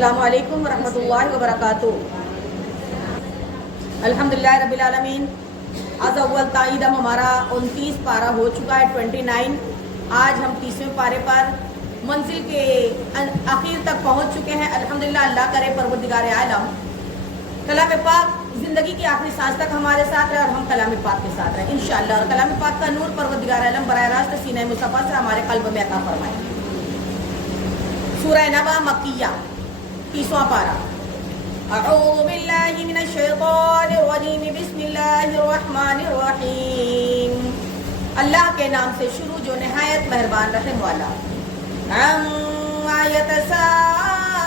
السلام علیکم ورحمۃ اللہ وبرکاتہ۔ الحمدللہ رب العالمین۔ آج اول تعیدم ہمارا 29 پارہ ہو چکا ہے 29۔ آج ہم 30ویں پارے پر منزل کے آخر تک پہنچ چکے ہیں۔ الحمدللہ، اللہ کرے پروردگار عالم کلام پاک زندگی کی آخری سانس تک ہمارے ساتھ رہے اور ہم کلام پاک کے ساتھ رہیں انشاءاللہ، اور کلام پاک کا نور پروردگار عالم براہ راست سینہ مصطفیٰ سے ہمارے قلب میں عطا فرمائے۔ سورہ نبا مکیہ 30واں پارہ۔ اعوذ باللہ من الشیطان الرجیم، بسم اللہ الرحمن الرحیم۔ اللہ کے نام سے شروع جو نہایت مہربان رحم والا۔ عما یتساءلون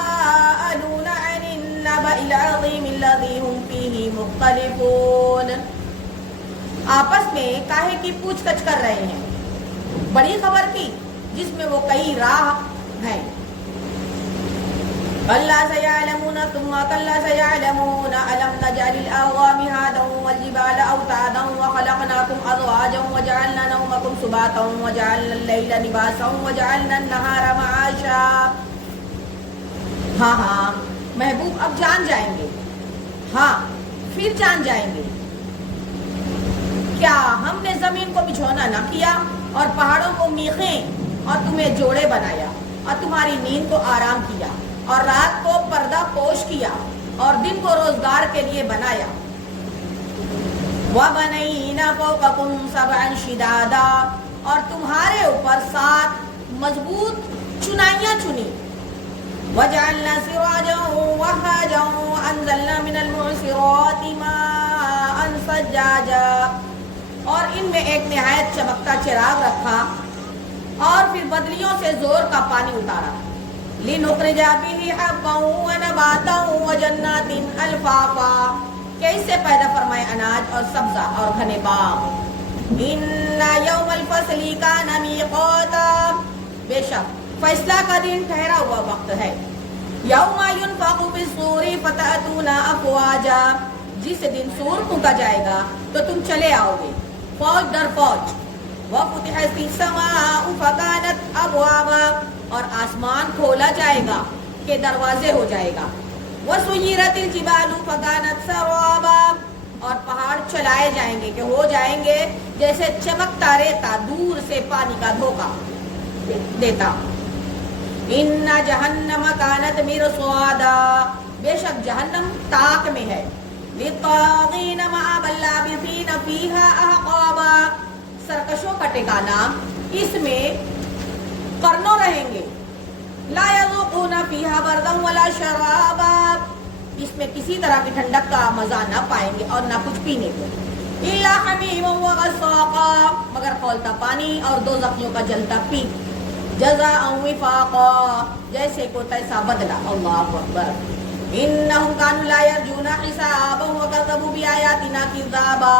عن النبأ العظیم الذی هم فیہ مختلفون۔ آپس میں کاہے کی پوچھ گچھ کر رہے ہیں، بڑی خبر کی جس میں وہ کئی راہ ہیں۔ کلا سیعلمون ثم کلا سیعلمون الم نجعل الارض مہادا والجبال اوتادا وخلقناکم ازواجا وجعلنا نومکم سباتا وجعلنا اللیل لباسا وجعلنا النہار معاشا۔ ہاں محبوب اب جان جائیں گے، ہاں پھر جان جائیں گے، کیا ہم نے زمین کو بچھونا نہ کیا اور پہاڑوں کو میخیں اور تمہیں جوڑے بنایا اور تمہاری نیند کو آرام کیا اور رات کو پردہ پوش کیا اور دن کو روزگار کے لیے بنایا۔ وَبَنَيْنَا فَوْقَكُمْ سَبْعًا شِدَادًا، اور تمہارے اوپر 7 مضبوط چنائیاں چنی۔ وَجَعَلْنَا سِرَاجًا وَهَّاجًا وَأَنزَلْنَا مِنَ الْمُعْصِرَاتِ مَاءً ثَجَّاجًا، اور ان میں ایک نہایت چمکتا چراغ رکھا اور پھر بدلیوں سے زور کا پانی اتارا۔ لِنُخْرِجَ بِهِ حَبًّا وَنَبَاتًا وَجَنَّاتٍ أَلْفَافًا، کہ اس سے پیدا فرمائے اناج اور سبزہ اور گھنے باغ۔ إِنَّ يَوْمَ الْفَصْلِ كَانَ مِيقَاتًا، بے شک فیصلہ کا دن ٹھہرا ہوا وقت ہے۔ يَوْمَ يُنفَخُ فِي الصُّورِ فَتَأْتُونَ أَفْوَاجًا، جس دن سور پھونکا جائے گا تو تم چلے آؤ گے فوج در فوج۔ وَفُتِحَتِ السَّمَاءُ فَكَانَتْ أَبْوَابًا، اور آسمان کھولا جائے گا کہ دروازے ہو جائے گا۔ وَسُيِّرَتِ الْجِبَالُ فَكَانَتْ سَرَابًا، اور پہاڑ چلائے جائیں گے کہ ہو جائیں گے جیسے چمکتا ریتا دور سے پانی کا دھوکا دیتا۔ إِنَّ جَهَنَّمَ كَانَتْ مِرْصَادًا، بے شک جہنم تاک میں ہے۔ لِلطَّاغِينَ مَآبًا لَابِثِينَ فِيهَا أَحْقَابًا، سرکشوں کا ٹھکانہ اس میں قرنوں رہیں گے۔ لا يذوقون فيها بردا ولا شرابا، اس میں کسی طرح کی ٹھنڈک کا مزہ نہ پائیں گے اور نہ کچھ پینے کو۔ الا حمیما وغساقا، مگر کھولتا پانی اور دو زخموں کا جلتا پیپ۔ جزاء وفاقا، جیسے کو تیسا بدلا۔ اللہ اکبر۔ انہم کانوا لا یرجون حسابا وکذبوا بآیاتنا کذابا،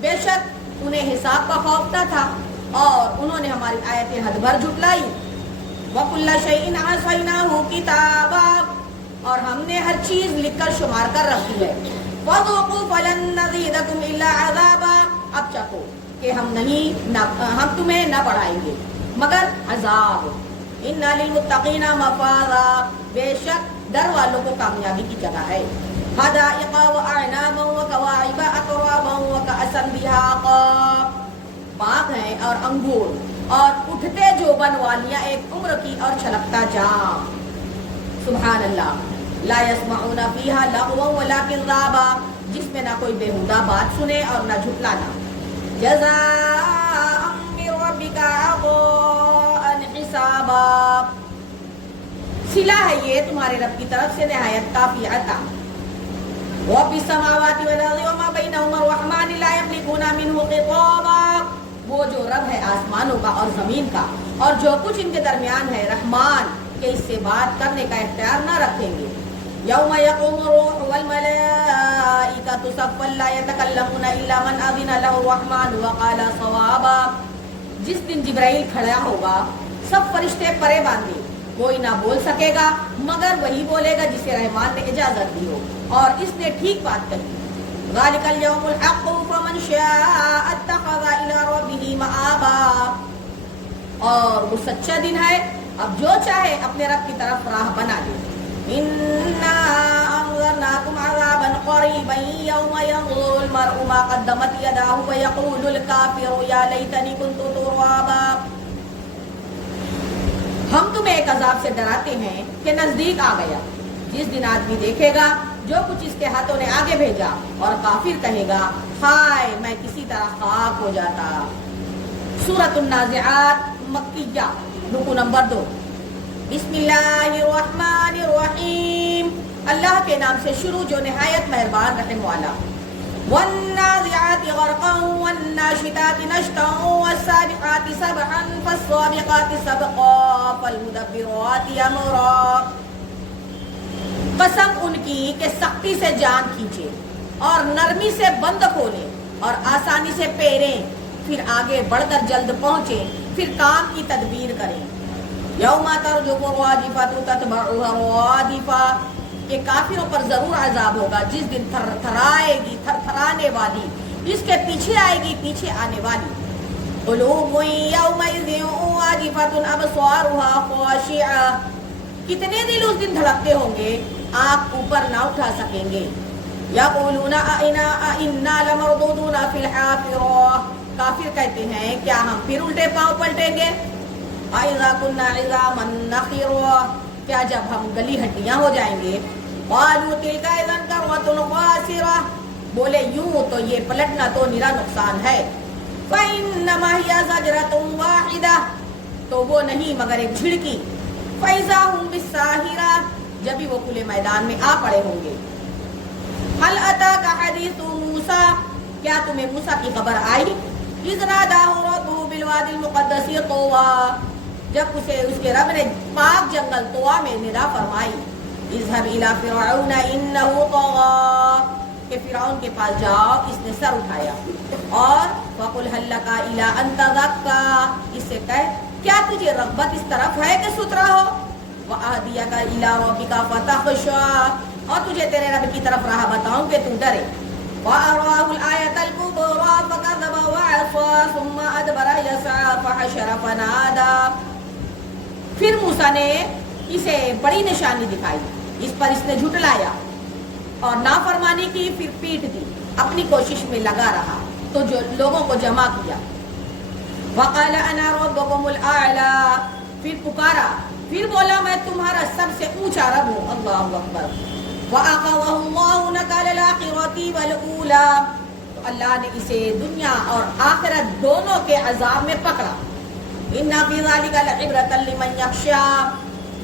بے شک انہیں حساب کا خوف نہ تھا اور انہوں نے ہماری آیتیں حد بھر جھٹلائی۔ وَكُلَّ شَيْءٍ أَحْصَيْنَاهُ كِتَابًا، اور ہم نے ہر چیز لکھ کر شمار کر رکھی ہے۔ فَذُوقُوا فَلَن نَّزِيدَكُمْ إِلَّا عَذَابًا، اب چکھو کہ ہم تمہیں نہ بڑھائیں گے مگر عذاب۔ إِنَّ لِلْمُتَّقِينَ مَفَازًا، بے شک ڈر والوں کو کامیابی کی جگہ ہے۔ حَدَائِقَ وَأَعْنَابًا وَكَوَاعِبَ أَتْرَابًا وَكَأْسًا دِهَاقًا، باغ ہیں اور انگور اور اٹھتے جوبن والیاں ایک عمر کی اور چھلکتا جام۔ سبحان اللہ۔ لا يسمعون فيها لغوا ولا كذابا، جس میں نہ کوئی بےہودہ بات سنے اور نہ جھٹلانا۔ جزاء من ربك عطاء حسابا، صلہ ہے یہ تمہارے رب کی طرف سے نہایت کافی عطا۔ رب السماوات والارض وما بينهما الرحمن لا يملكون منه خطابا، وہ جو رب ہے آسمانوں کا اور زمین کا اور جو کچھ ان کے درمیان ہے رحمان، کہ اس سے بات کرنے کا اختیار نہ رکھیں گے۔ یوم یقوم الروح والملائکۃ صفا لا یتکلمون الا من اذن له الرحمن وقال صوابا، جس دن جبرائیل کھڑا ہوگا سب فرشتے پرے باندھے، کوئی نہ بول سکے گا مگر وہی بولے گا جسے رحمان نے اجازت دی ہو اور اس نے ٹھیک بات کہی۔ ذالک الیوم الحق فمن شاء اتخذ الی ربہ مآبا، اور وہ سچا دن ہے، اب جو چاہے اپنے رب کی طرف راہ بنا لے۔ يوم ينظر المرء ما قدمت يداه ويقول الكافر يا ليتني كنت ترابا. ہم تمہیں ایک عذاب سے ڈراتے ہیں کہ نزدیک آ گیا، جس دن آدمی دیکھے گا جو کچھ اس کے ہاتھوں نے آگے بھیجا، اور کافر کہے گا ہائے میں کسی طرح خاک ہو جاتا. سورۃ النازعات مکیہ، رکو نمبر 2. بسم اللہ الرحمن الرحیم، اللہ کے نام سے شروع جو نہایت مہربان رحم والا. والنازعات غرقا والناشطات نشطا والسابقات سبحا فالسابقات سبقا فالمدبرات امرا. قسم ان کی کہ سختی سے جان کھینچے اور نرمی سے بند کھولے اور آسانی سے پیریں، پھر آگے بڑھ کر جلد پہنچے، پھر کام کی تدبیر کریں. یوم ترجف الراجفۃ تتبعها الرادفۃ، کہ کافروں پر ضرور عذاب ہوگا جس دن تھر تھرائے گی تھر تھرانے والی، اس کے پیچھے آئے گی پیچھے آنے والی. قلوب یومئذ واجفۃ ابصارها خاشعۃ، کتنے دل اس دن دھڑکتے ہوں گے آنکھ اوپر نہ اٹھا سکیں گے. یقولون انا لمردودون فی الحافرۃ، کافر کہتے ہیں کیا ہم پھر الٹے پاؤں پلٹیں گے. اذا كنا عظاما نخرا، کیا جب ہم گلی ہڈیاں ہو جائیں گے. قالوا تلك اذا كرة خاسرة، بولے یوں تو یہ پلٹنا تو نرا نقصان ہے. فانما هي زجرة واحدة، تو وہ نہیں مگر ایک جھڑکی. فاذا هم بالساهرة، جب بھی وہ کھلے میدان میں آ پڑے ہوں گے. هل اتاك حديث موسى، کیا تمہیں موسیٰ کی خبر آئی. اذ ناداه ربه بالوادي المقدس طوى، جب اسے اس کے رب نے پاک جنگل طوا میں ندا فرمائی. اذهب الى فرعون انه طغى، کہ فرعون کے پاس جاؤ اس نے سر اٹھایا. اور وقل هل لك الى ان تزكى، اس سے کہہ کیا تجھے رغبت اس طرف ہے کہ سترا ہو. واهديك الى ربك فتخشى، اور تجھے تیرے رب کی طرف راہ بتاؤں کہ تو ڈرے. وَأَرَاهُ الْآيَةَ الْكُبْرَى فَكَذَّبَ وَعَصَىٰ ثُمَّ أَدْبَرَ يَسْعَىٰ فَحَشَرَ فَنَادَىٰ. پھر موسیٰ نے اسے بڑی نشانی دکھائی، اس پر اس نے جھٹلایا اور نافرمانی کی، پھر پیٹ دی، اپنی کوشش میں لگا رہا تو جو لوگوں کو جمع کیا. وَقَالَ أَنَا رَبُّكُمُ الْأَعْلَىٰ، پھر پکارا، پھر بولا میں تمہارا سب سے اونچا رب ہوں. اللہ اکبر. وَأَخَذَهُ اللَّهُ نَكَالَ الْآخِرَةِ وَالْأُولَىٰ، تو اللہ نے اسے دنیا اور آخرت دونوں کے عذاب میں پکڑا. إِنَّ فِي ذَلِكَ لَعِبْرَةً لِمَن يَخْشَىٰ،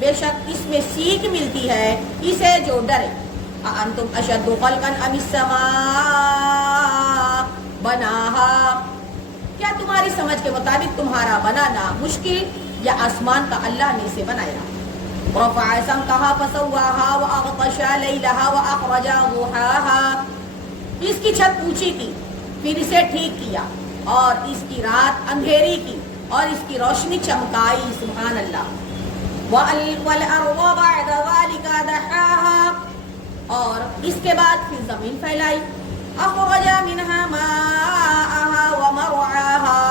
بے شک اس میں سیکھ ملتی ہے اسے جو ڈرے. أَأَنتُمْ أَشَدُّ خَلْقًا أَمِ السَّمَاءُ بَنَاهَا، کیا تمہاری سمجھ کے مطابق تمہارا بنانا مشکل یا آسمان کا اللہ نے اسے بنایا. رفع سمكها فسواها وأغطش ليلها وأخرج ضحاها، اس کی چھت اونچی کی پھر اسے ٹھیک کیا اور اس کی رات اندھیری کی اور اس کی روشنی چمکائی. سبحان اللہ. والأرض بعد ذلك دحاها، اور اس کے بعد پھر زمین پھیلائی. أخرج منها ماءها ومرعاها،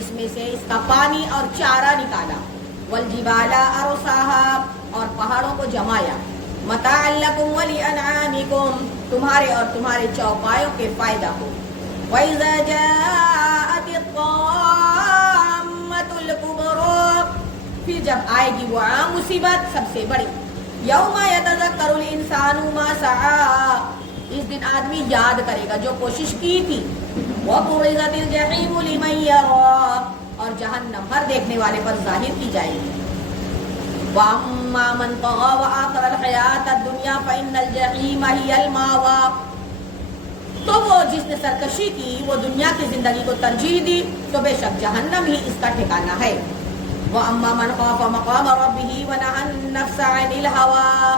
اس میں سے اس کا پانی اور چارہ نکالا. والجبال أرساها، اور پہاڑوں کو جمایا. متاعا لكم ولأنعامكم، تمہارے اور تمہارے چوپایوں کے فائدہ ہو. وإذا جاءت الطامة الكبرى، پھر جب آئے گی وہ عام مصیبت سب سے بڑی. یوم يتذكر الإنسان ما سعى، اس دن آدمی یاد کرے گا جو کوشش کی تھی. وبرزت الجحيم لمن يرى، اور جہنم ہر دیکھنے والے پر ظاہر کی جائے گی. وَأَمَّا مَنْ طَغَىٰ وَآثَرَ الْحَيَاةَ الدُّنْيَا فَإِنَّ الْجَحِيمَ هِيَ الْمَأْوَىٰ، تو وہ جس نے سرکشی کی وہ دنیا کی زندگی کو ترجیح دی تو بے شک جہنم ہی اس کا ٹھکانہ ہے. وَأَمَّا مَنْ خَافَ مَقَامَ رَبِّهِ وَنَهَى النَّفْسَ عَنِ الْهَوَىٰ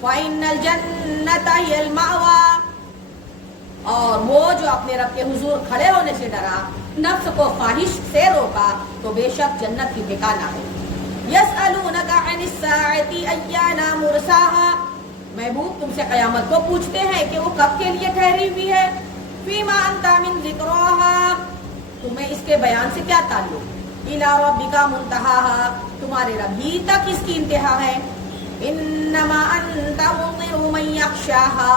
فَإِنَّ الْجَنَّةَ هِيَ الْمَأْوَىٰ، اور وہ جو اپنے رب کے حضور کھڑے ہونے سے ڈرا، نفس کو خواہش سے روکا تو بے شک جنت کی ٹھکانہ ہے. يَسْأَلُونَكَ عَنِ السَّاعَةِ أَيَّانَ مُرْسَاهَا، محبوب تم سے قیامت کو پوچھتے ہیں کہ وہ کب کے لیے ٹھہری ہوئی ہے. فِيمَا أَنْتَ مِنْ ذِكْرَاهَا، تمہیں اس کے بیان سے کیا تعلق. إِلَىٰ رَبِّكَ مُنْتَهَاهَا، تمہارے رب ہی تک اس کی انتہا ہے. إِنَّمَا أَنْتَ مُنذِرُ مَن يَخْشَاهَا،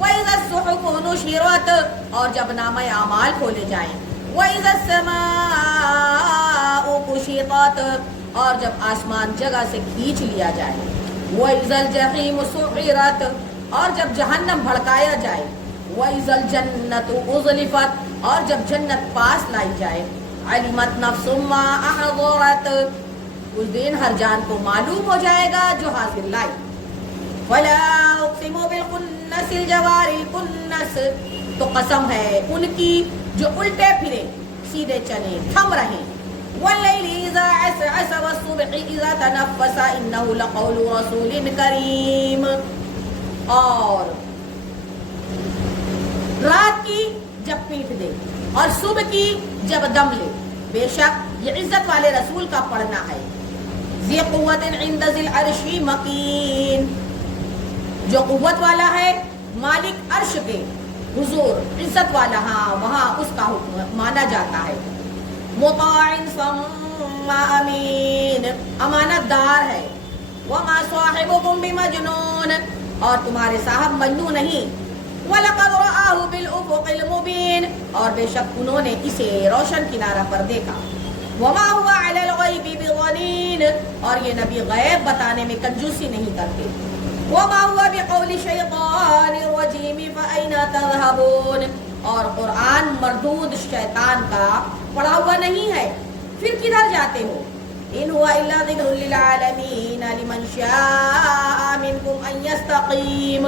وَإِذَا الصُّحُفُ نُشِرَتْ اور جب نامہ اعمال کھولے جائیں. وَإِذَا السَّمَاءُ كُشِطَتْ اور جب آسمان جگہ سے کھینچ لیا جائے. وَإِذَا الْجَحِيمُ سُعِّرَتْ اور جب جہنم بھڑکایا جائے. وَإِذَا الْجَنَّةُ أُزْلِفَتْ اور جب جنت پاس لائی جائے. عَلِمَتْ نَفْسٌ مَّا أَحْضَرَتْ اس دن ہر جان کو معلوم ہو جائے گا جو حاضر لائی. وَلَا أُقْسِمُ بِالْخُنَّسِ الْجَوَارِ الْكُنَّسِ تو قسم ہے ان کی جو الٹے پھرے سیدھے چلے تھم رہے. وَاللَّيْلِ إِذَا عَسْعَسَ وَالصُّبْحِ إِذَا تَنَفَّسَ إِنَّهُ لَقَوْلُ رَسُولٍ كَرِيمٍ اور رات کی جب پیٹ دے اور صبح کی جب دم لے بے شک یہ عزت والے رسول کا پڑھنا ہے. ذی قوت عند ذی العرش مکین جو قوت والا ہے مالک عرش کے حضور عزت والا ہاں وہاں اس کا حکم مانا جاتا ہے. مطاع ثم امین امانت دار ہے. وما صاحبکم بمجنون اور تمہارے صاحب مجنون نہیں. وَلَقَدْ رَآهُ بِالْأُفُقِ الْمُبِينِ اور بے شک انہوں نے اسے روشن کنارہ پر دیکھا. وَمَا هُوَ عَلَى الْغَيْبِ بِضَنِينٍ اور یہ نبی غیب بتانے میں کنجوسی نہیں کرتے. وَمَا هُوَ بِقَوْلِ شَيْطَانِ الرَّجِيمِ فَأَيْنَ تَذْهَبُونَ اور قرآن مردود شیطان کا پڑھا ہوا نہیں ہے پھر کدھر جاتے ہو. إِنْ هُوَ إِلَّا ذِكْرٌ لِلْعَالَمِينَ لِمَنْ شَاءَ مِنْكُمْ أَنْ يَسْتَقِيمَ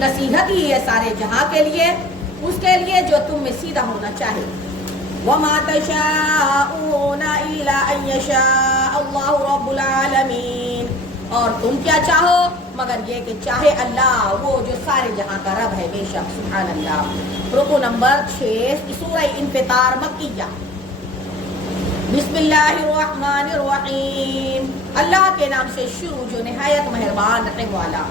نصیحت ہی ہے سارے جہاں کے لیے اس کے لیے جو تم میں سیدھا ہونا چاہے. وَمَا تَشَاءُونَ إِلَّا أَن يَشَاءَ اللَّهُ رَبُّ الْعَالَمِينَ اور تم کیا چاہو مگر یہ کہ چاہے اللہ وہ جو سارے جہاں کا رب ہے. بے شک سبحان اللہ. رکو نمبر 6 سورہ انفطار مکیہ. بسم اللہ الرحمن الرحیم اللہ کے نام سے شروع جو نہایت مہربان رحم والا.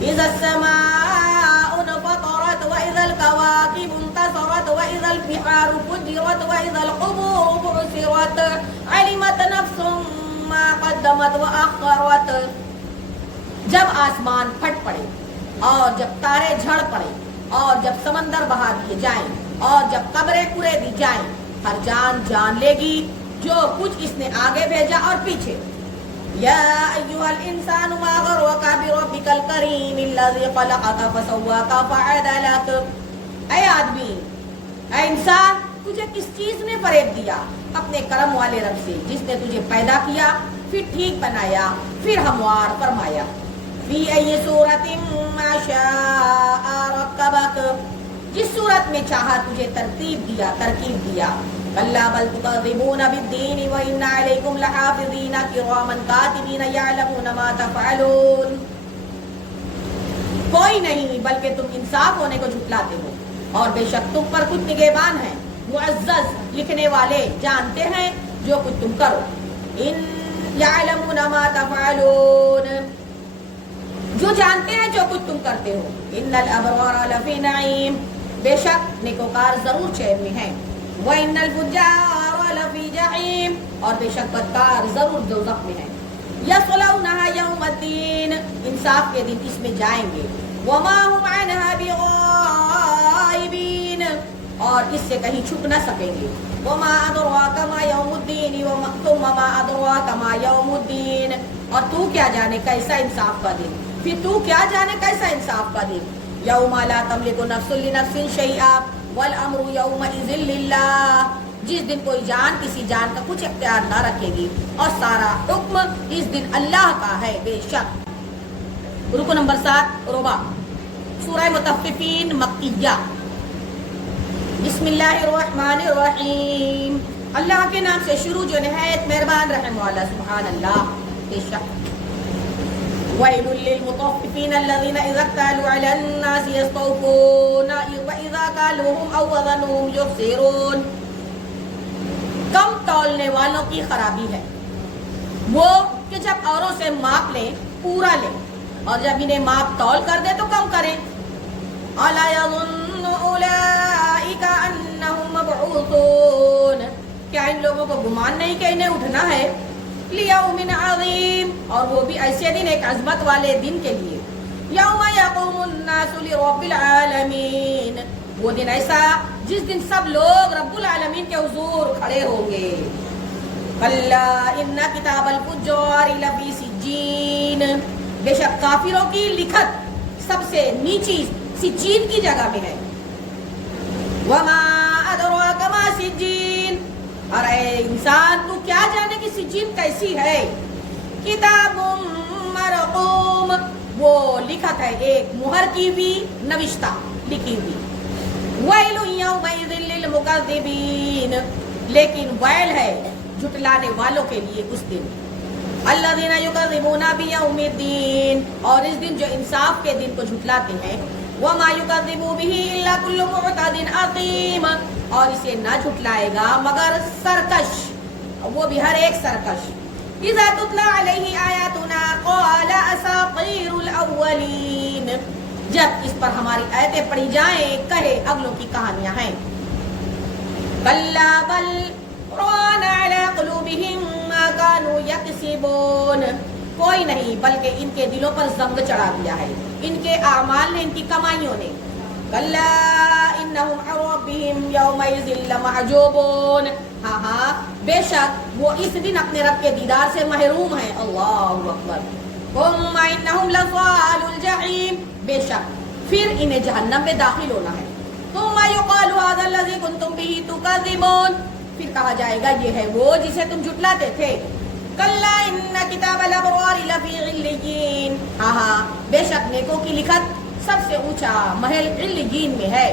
إِذَا السَّمَاءُ انفطرت وَإِذَا الْكَوَاكِبُ انتَثَرَتْ وَإِذَا الْبِحَارُ فُجِّرَتْ وَإِذَا الْقُبُورُ بُعْثِرَتْ عَلِمَتْ نَفْسٌ مَّا قَدَّمَتْ وَأَخَّرَتْ جب آسمان پھٹ پڑے اور جب تارے جھڑ پڑے اور جب سمندر بہا دیے جائیں اور جب قبریں کرے دی جائیں ہر جان جان لے گی جو کچھ اس نے آگے بھیجا اور پیچھے. یا ایھا الانسان ما غرک بربک الکریم الذی خلقک فسواک فعدلک اے آدمی اے انسان تجھے کس چیز نے فریب دیا اپنے کرم والے رب سے جس نے تجھے پیدا کیا پھر ٹھیک بنایا پھر ہموار فرمایا. فی ای صورت ما شاء رکبک جس صورت میں چاہا تجھے ترکیب دیا. کلا بل تکذبون بالدین وان علیکم لحافظین کراما کاتبین یعلمون ما تفعلون کوئی نہیں بلکہ تم انصاف ہونے کو جھٹلاتے ہو اور بے شک تم پر کچھ نگہبان ہیں معزز لکھنے والے جانتے ہیں جو کچھ تم کرو. ان یعلمون ما تفعلون جو جانتے ہیں جو کچھ تم کرتے ہو. ان الابرار لفی نعیم بے شک نیکوکار ضرور چین میں ہیں. وَإِنَّ الْفُجَّارَ لَفِي جَحِيمٍ اور بے شک بدکار ضرور دوزخ میں ہیں. يَصْلَوْنَهَا يَوْمَ الدِّينِ انصاف کے دن اس میں جائیں گے. وَمَا هُمْ عَنْهَا بِغَائِبِينَ اور اس سے کہیں چھپ نہ سکیں گے. وَمَا أَدْرَاكَ مَا يَوْمُ الدِّينِ ثُمَّ مَا أَدْرَاكَ مَا يَوْمُ الدِّينِ اور تو کیا جانے کیسا انصاف کا دن پھر تو کیا جانے کیسا انصاف کا دن. يَوْمَ لَا تَمْلِكُ نَفْسٌ لِنَفْسٍ شَيْئًا والامر یومئذ للہ جس دن کوئی جان کسی جان کا کچھ اختیار نہ رکھے گی اور سارا حکم اس دن اللہ کا ہے. بے شک. رکو نمبر 7 ربا سورہ مطففین مکیہ. بسم اللہ الرحمن الرحیم اللہ کے نام سے شروع جو نہایت مہربان رحم والا. سبحان اللہ. بے شک. وَيْلٌ لِّلْمُطَفِّفِينَ الَّذِينَ إِذَا اكْتَالُوا عَلَى النَّاسِ يَسْتَوْفُونَ وَإِذَا كَالُوهُمْ أَوْ وَّزَنُوهُمْ يُخْسِرُونَ کم تولنے والوں کی خرابی ہے وہ کہ جب اوروں سے ماپ لیں پورا لیں اور جب انہیں ماپ تول کر دے تو کم کریں. أَلَا يَظُنُّ أُولَٰئِكَ أَنَّهُمْ مَبْعُوثُونَ کیا ان لوگوں کو گمان نہیں کہ انہیں اٹھنا ہے. لیوم عظیم اور وہ بھی ایسے دن ایک عظمت والے دن کے لیے. یوم یقوم الناس الناس لرب العالمین، وہ دن ایسا جس دن سب لوگ رب العالمین کے حضور کھڑے ہوں گے. کلا ان کتاب الفجار لفی سجین، بے شک کافروں کی لکھت سب سے نیچی سجین کی جگہ میں ہے. وما ادراک ما سجین، اور اے انسان تو کیا جانے کہ سجین کیسی ہے. کتاب مرقوم، وہ لکھت ہے ایک مہر کی ہوئی نوشتہ لکھی ہوئی. ویل یومئذ للمکذبین، لیکن ویل ہے جھٹلانے والوں کے لیے اس دن. الذین یکذبون بیوم الدین، اور اس دن جو انصاف کے دن کو جھٹلاتے ہیں. وما یکذب بہ الا کل معتد اثیم، اور اسے نہ جھٹلائے گا مگر سرکش، وہ بھی ہر ایک سرکش. اذا تتلی علیہ آیاتنا قال اساطیر الاولین، جب اس پر ہماری آیتیں پڑھی جائیں کہے اگلوں کی کہانیاں ہیں. کلا بل ران علی قلوبہم ما کانوا یکسبون، کوئی نہیں بلکہ ان کے دلوں پر زنگ چڑھا دیا ہے ان کے اعمال نے، ان کی کمائیوں نے. کلا انہم عن ربہم یومئذ لمحجوبون، ہاں ہاں بے شک وہ اس دن اپنے رب کے دیدار سے محروم ہیں. اللہ اکبر. ثم انہم لصال الجحیم، بے شک پھر انہیں جہنم میں داخل ہونا ہے. ثم یقال ھذا الذی کنتم بہ تکذبون، پھر کہا جائے گا یہ ہے وہ جسے تم جھٹلاتے تھے. کلا ان کتاب الابرار لفی علیین، ہاں ہاں بے شک نیکوں کی لکھت سب سے اونچا محل علیین میں ہے.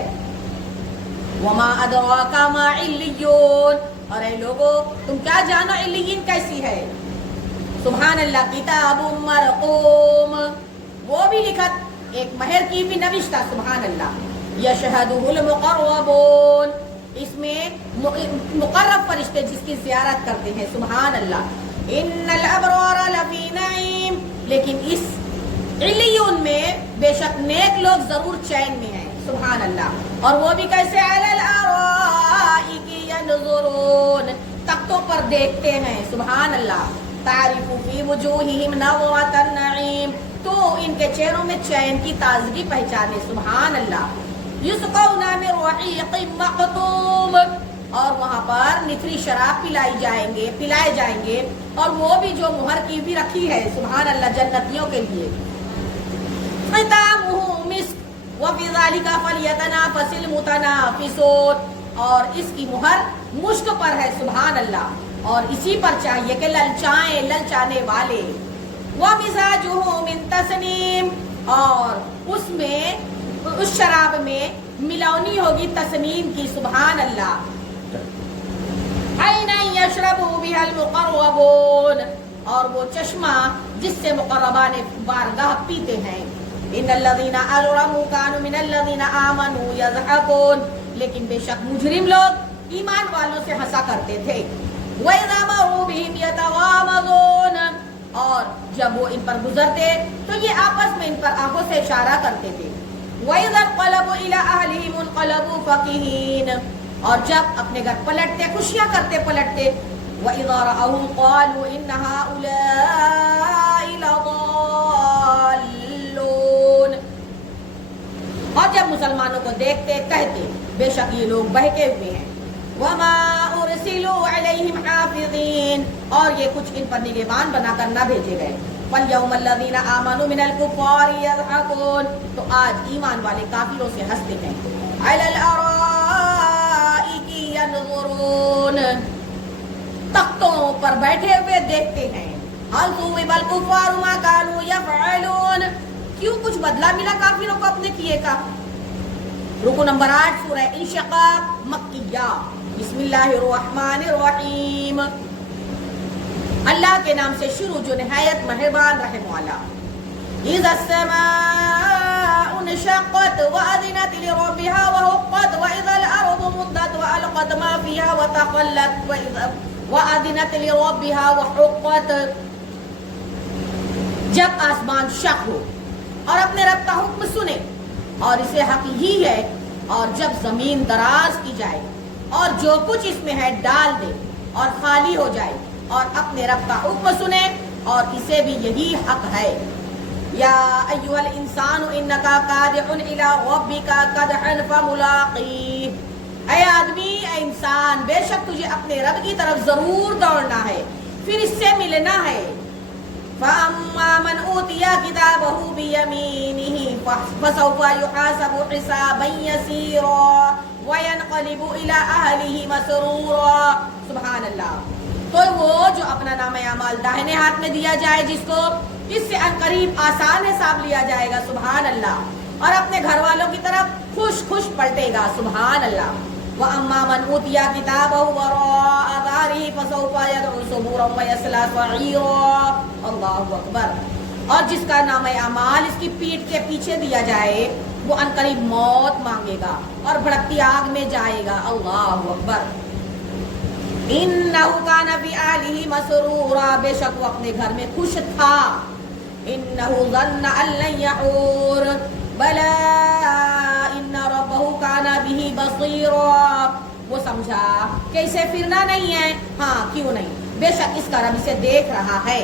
وما ادراک ما علیون، اور اے لوگو تم کیا جانو علیین کیسی ہے. سبحان اللہ. کتاب مرقوم، وہ بھی لکھت ایک مہر کی بھی نوشتہ. سبحان اللہ. یشہدہ المقربون، اس میں مقرب فرشتے جس کی زیارت کرتے ہیں. سبحان اللہ. ان الابرار لفی نعیم، لیکن اس علیون میں بے شک نیک لوگ ضرور چین میں ہیں. سبحان اللہ. اور وہ بھی کیسے؟ علی الارائک ینظرون، تختوں پر دیکھتے ہیں. سبحان اللہ. تعرف فی وجوہہم نضرۃ النعیم، تو ان کے چہروں میں چین کی تازگی پہچانے. سبحان اللہ. یسقون من رحیق مختوم، اور وہاں پر نتری شراب پلائے جائیں گے اور وہ بھی جو مہر کی بھی رکھی ہے. سبحان اللہ. جنتیوں کے لیے. ختامہ مسک وفی ذلک فلیتنافس المتنافسون، اور اس کی مہر مشک پر ہے. سبحان اللہ. اور اسی پر چاہیے کہ للچائیں للچانے والے. ومزاجہ من تسنیم، اور اس شراب میں ملونی ہوگی تسنیم کی. سبحان اللہ. عینا یشرب بها المقربون، اور وہ چشمہ جس سے مقربان بارگاہ پیتے ہیں. ان الذین اجرموا كانوا من الذین آمنوا یضحکون، لیکن بے شک مجرم لوگ ایمان والوں سے ہنسا کرتے تھے. وَإِذَا مَرُّوا بِهِمْ يَتَغَامَضُونَ، اور جب وہ ان پر گزرتے تو یہ آپس میں ان پر آنکھوں سے اشارہ کرتے تھے. وَإِذَا انقَلَبُوا إِلَىٰ أَهْلِهِمُ انقَلَبُوا فَكِهِينَ، اور جب اپنے گھر پلٹتے خوشیاں کرتے پلٹتے. وَإِذَا رَأَوْهُمْ قَالُوا إِنَّ هَٰؤُلَاءِ لَضَالُّونَ، اور جب مسلمانوں کو دیکھتے کہتے بے شک یہ لوگ بہکے ہوئے ہیں. وَمَا أُرْسِلُوا عَلَيْهِمْ حَافِظِينَ، اور یہ کچھ ان پر نگہبان بنا کر نہ بھیجے گئے. وَالْيَوْمَ الَّذِينَ آمَنُوا مِنَ الْكُفَّارِ يَضْحَكُونَ، تو آج ایمان والے کافروں سے ہنستے ہیں. عَلَى الْأَرَائِكِ يَنظُرُونَ، تختوں پر بیٹھے ہوئے دیکھتے ہیں. هَلْ ثُوِبَ الْكُفَّارُ مَا كَانُوا يَفْعَلُونَ، کیوں کچھ بدلہ ملا کافروں کو اپنے کیے کا. رکو نمبر 8 سورہ انشقاق مکیہ. بسم اللہ الرحمن الرحیم، اللہ کے نام سے شروع جو نہایت مہربان رحم والا. اذا السماء انشقت وأذنت لربها وحقت وإذا الأرض مدت وألقت ما فيها وتخلت وأذنت لربها وحقت، جب آسمان شق ہو اور اپنے رب کا حکم سنے اور اسے حق ہی ہے، اور جب زمین دراز کی جائے اور جو کچھ اس میں ہے ڈال دے اور خالی ہو جائے اور اپنے رب کا حکم سنے اور اسے بھی یہی حق ہے. یا ایھا الانسان انکا قادح الی ربک قدحا فملاقیہ، اے آدمی، اے انسان، بے شک تجھے اپنے رب کی طرف ضرور دوڑنا ہے، پھر اس سے ملنا ہے۔ فَأَمَّا مَنْ أُوتِيَ كِتَابَهُ بِيَمِينِهِ فَسَوْفَ يُحَاسَبُ حِسَابًا يَسِيرًا وَيَنْقَلِبُ إِلَىٰ أَهْلِهِ مَسْرُورًا۔ سبحان اللہ۔ تو وہ جو اپنا نام اعمال داہنے ہاتھ میں دیا جائے، جس کو اس سے عنقریب آسان حساب لیا جائے گا، سبحان اللہ، اور اپنے گھر والوں کی طرف خوش خوش پلٹے گا، سبحان اللہ۔ وَأَمَّا مَنْ أُوتِيَ كِتَابَهُ وَرَاءَ ظَهْرِهِ فَسَوْفَ يَدْعُو ثُبُورًا وَيَصْلَىٰ سَعِيرًا۔ اللہ اکبر۔ اور جس کا نام اعمال اس کی پیٹھ کے پیچھے دیا جائے، وہ عنقریب موت مانگے گا اور بھڑکتی آگ میں جائے گا، اللہ اکبر۔ إِنَّهُ كَانَ فِي أَهْلِهِ مَسْرُورًا، بے شک وہ اپنے گھر میں خوش تھا۔ إِنَّهُ ظَنَّ أَن لَّن يَحُورَ بَلَىٰ إِنَّ رَبَّهُ كَانَ بِهِ بَصِيرًا، وہ سمجھا کہ اسے پھرنا نہیں ہے، ہاں کیوں نہیں، بے شک اس کا رب اسے دیکھ رہا ہے۔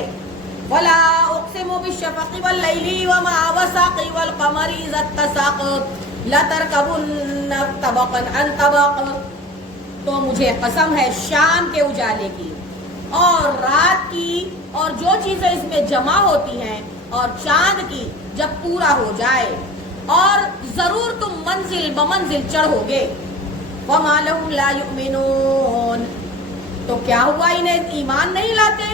وَلَا أُقْسِمُ بِالشَّفَقِ وَاللَّيْلِ وَمَا وَسَقِ وَالْقَمَرِ إِذَا اتَّسَقَ لَتَرْكَبُنَّ طَبَقًا عَن طَبَقٍ، تو مجھے قسم ہے شام کے اجالے کی اور رات کی اور جو چیزیں اس میں جمع ہوتی ہیں، اور چاند کی جب پورا ہو جائے، اور ضرور تم منزل بمنزل چڑھو گے۔ وَمَا لَهُمْ لَا يُؤْمِنُونَ، تو کیا ہوا انہیں ایمان نہیں لاتے؟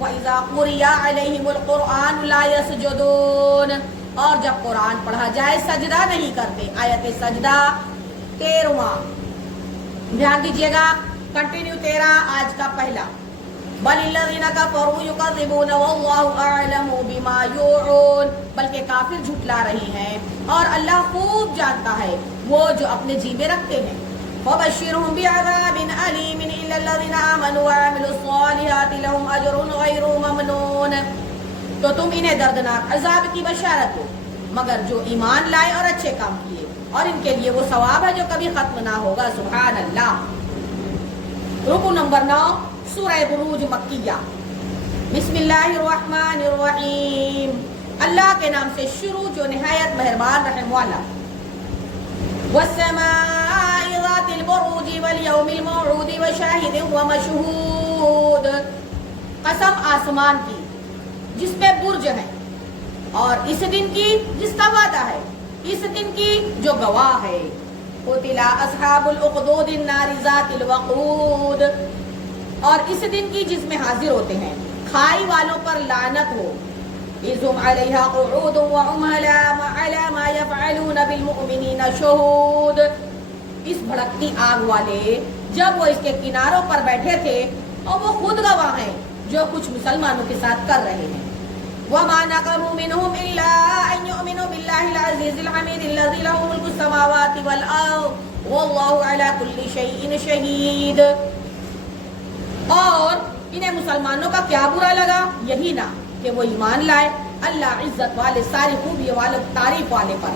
وَإِذَا قُرِئَ عَلَيْهِمُ الْقُرْآنُ لَا يَسْجُدُونَ، اور جب قرآن پڑھا جائے سجدہ نہیں کرتے۔ آیت سجدہ 13واں، دھیان دیجیے گا، کنٹینیو 13 آج کا پہلا۔ بَلِ الَّذِينَ كَفَرُوا يُكَذِّبُونَ وَاللَّهُ أَعْلَمُ بِمَا يُوعُونَ، بلکہ کافر جھٹلا رہے ہیں اور اللہ خوب جانتا ہے وہ جو اپنے جی میں رکھتے ہیں۔ فَبَشِّرْهُم بِعَذَابٍ أَلِيمٍ إِلَّا الَّذِينَ آمَنُوا وَعَمِلُوا الصَّالِحَاتِ لَهُمْ أَجْرٌ غَيْرُ مَمْنُونٍ، تو تم انہیں دردناک عذاب کی بشارت دو، مگر جو ایمان لائے اور اچھے کام کیے، اور ان کے لیے وہ ثواب ہے جو کبھی ختم نہ ہوگا، سبحان اللہ۔ رکو نمبر 9، سورہ بروج مکیہ۔ بسم اللہ الرحمن الرحیم، اللہ کے نام سے شروع جو نہایت مہربان رحم والا۔ والسماء ذات البروج واليوم الموعود وشاہد ومشہود، قسم آسمان کی جس پہ برج ہے، اور اس دن کی جس کا وعدہ ہے، اس دن کی جو گواہ ہے۔ قتل اصحاب الاخدود النار ذات الوقود، اور اس دن کی جس میں حاضر ہوتے ہیں کھائی والوں پر لعنت ہو۔ اذ هم علیہا قعود وهم علی ما یفعلون بالمؤمنین شہود، اس بھڑکتی آگ والے جب وہ اس کے کناروں پر بیٹھے تھے اور وہ خود گواہ ہیں جو کچھ مسلمانوں کے ساتھ کر رہے ہیں۔ وَمَا نَقَمُوا مِنْهُمْ إِلَّا أَنْ يُؤْمِنُوا بِاللَّهِ الْعَزِيزِ الْحَمِيدِ الَّذِي لَهُ مُلْكُ السَّمَاوَاتِ وَالْأَرْضِ وَاللَّهُ عَلَى كُلِّ شَيْءٍ شَهِيدٌ، اور انہیں مسلمانوں کا کیا برا لگا؟ یہی نہ کہ وہ ایمان لائے اللہ عزت والے، ساری خوبی والے، تعریف والے پر،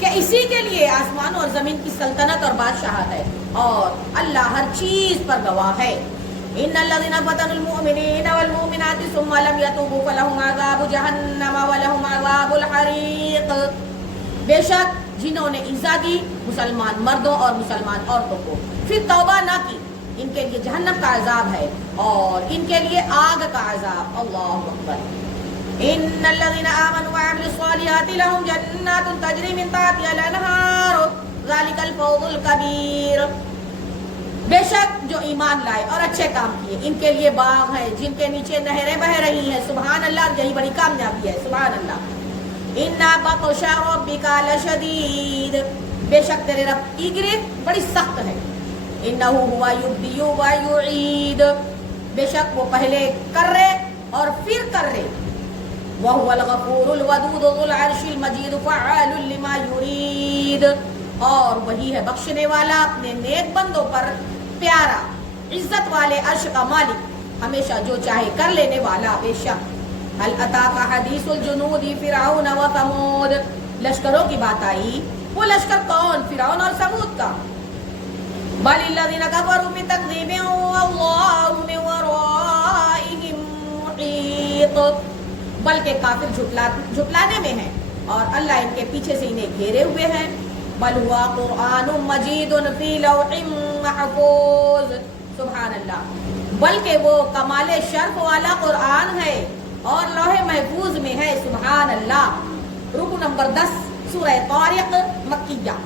کہ اسی کے لیے آسمان اور زمین کی سلطنت اور بادشاہت ہے، اور اللہ ہر چیز پر گواہ ہے۔ ان الذين فتنوا المؤمنين والمؤمنات ثم لم يتوبوا فلهم عذاب جهنم ولهم عذاب الحريق، بے شک جنہوں نے ایذا دی مسلمان مردوں اور مسلمان عورتوں کو پھر توبہ نہ کی، ان کے لیے جہنم کا عذاب ہے اور ان کے لیے آگ کا عذاب، اللہ اکبر۔ ان الذين آمنوا وعملوا الصالحات لهم جنات تجري من تحتها الانهار ذلك الفوز الكبير، بے شک جو ایمان لائے اور اچھے کام کیے ان کے لیے باغ ہیں جن کے نیچے نہریں بہ رہی ہیں، سبحان اللہ، یہی بڑی کامیابی ہے، سبحان اللہ۔ اِنَّ بَطْشَ رَبِّكَ لَشَدِيدٌ، بے شک تیرے رب کی گرفت بڑی سخت ہے۔ إِنَّهُ هُوَ يُبْدِئُ وَيُعِيدُ، بے شک وہ پہلے کر رہے اور پھر کر رہے۔ وَهُوَ الْغَفُورُ الْوَدُودُ ذُو الْعَرْشِ الْمَجِيدُ فَعَّالٌ لِمَا يُرِيدُ، اور وہی ہے بخشنے والا اپنے نیک بندوں پر پیارا، عزت والے عرش کا مالک، ہمیشہ جو چاہے کر لینے والا، بے شک۔ هل اتاک حدیث الجنود فرعون و ثمود، لشکروں کی بات آئی، وہ لشکر کون؟ فرعون اور ثمود کا۔ بل الذین کفروا بتکذیب واللہ من ورائہم محیط، بلکہ کافر جھٹلانے میں ہیں اور اللہ ان کے پیچھے سے انہیں گھیرے ہوئے ہیں. بل ہوا قرآن مجید فی لوح محفوظ. سبحان اللہ. بلکہ وہ کمال شرف والا قرآن ہے اور لوح محفوظ میں ہے. سبحان اللہ. رکو نمبر 10 سورہ طارق مکیہ.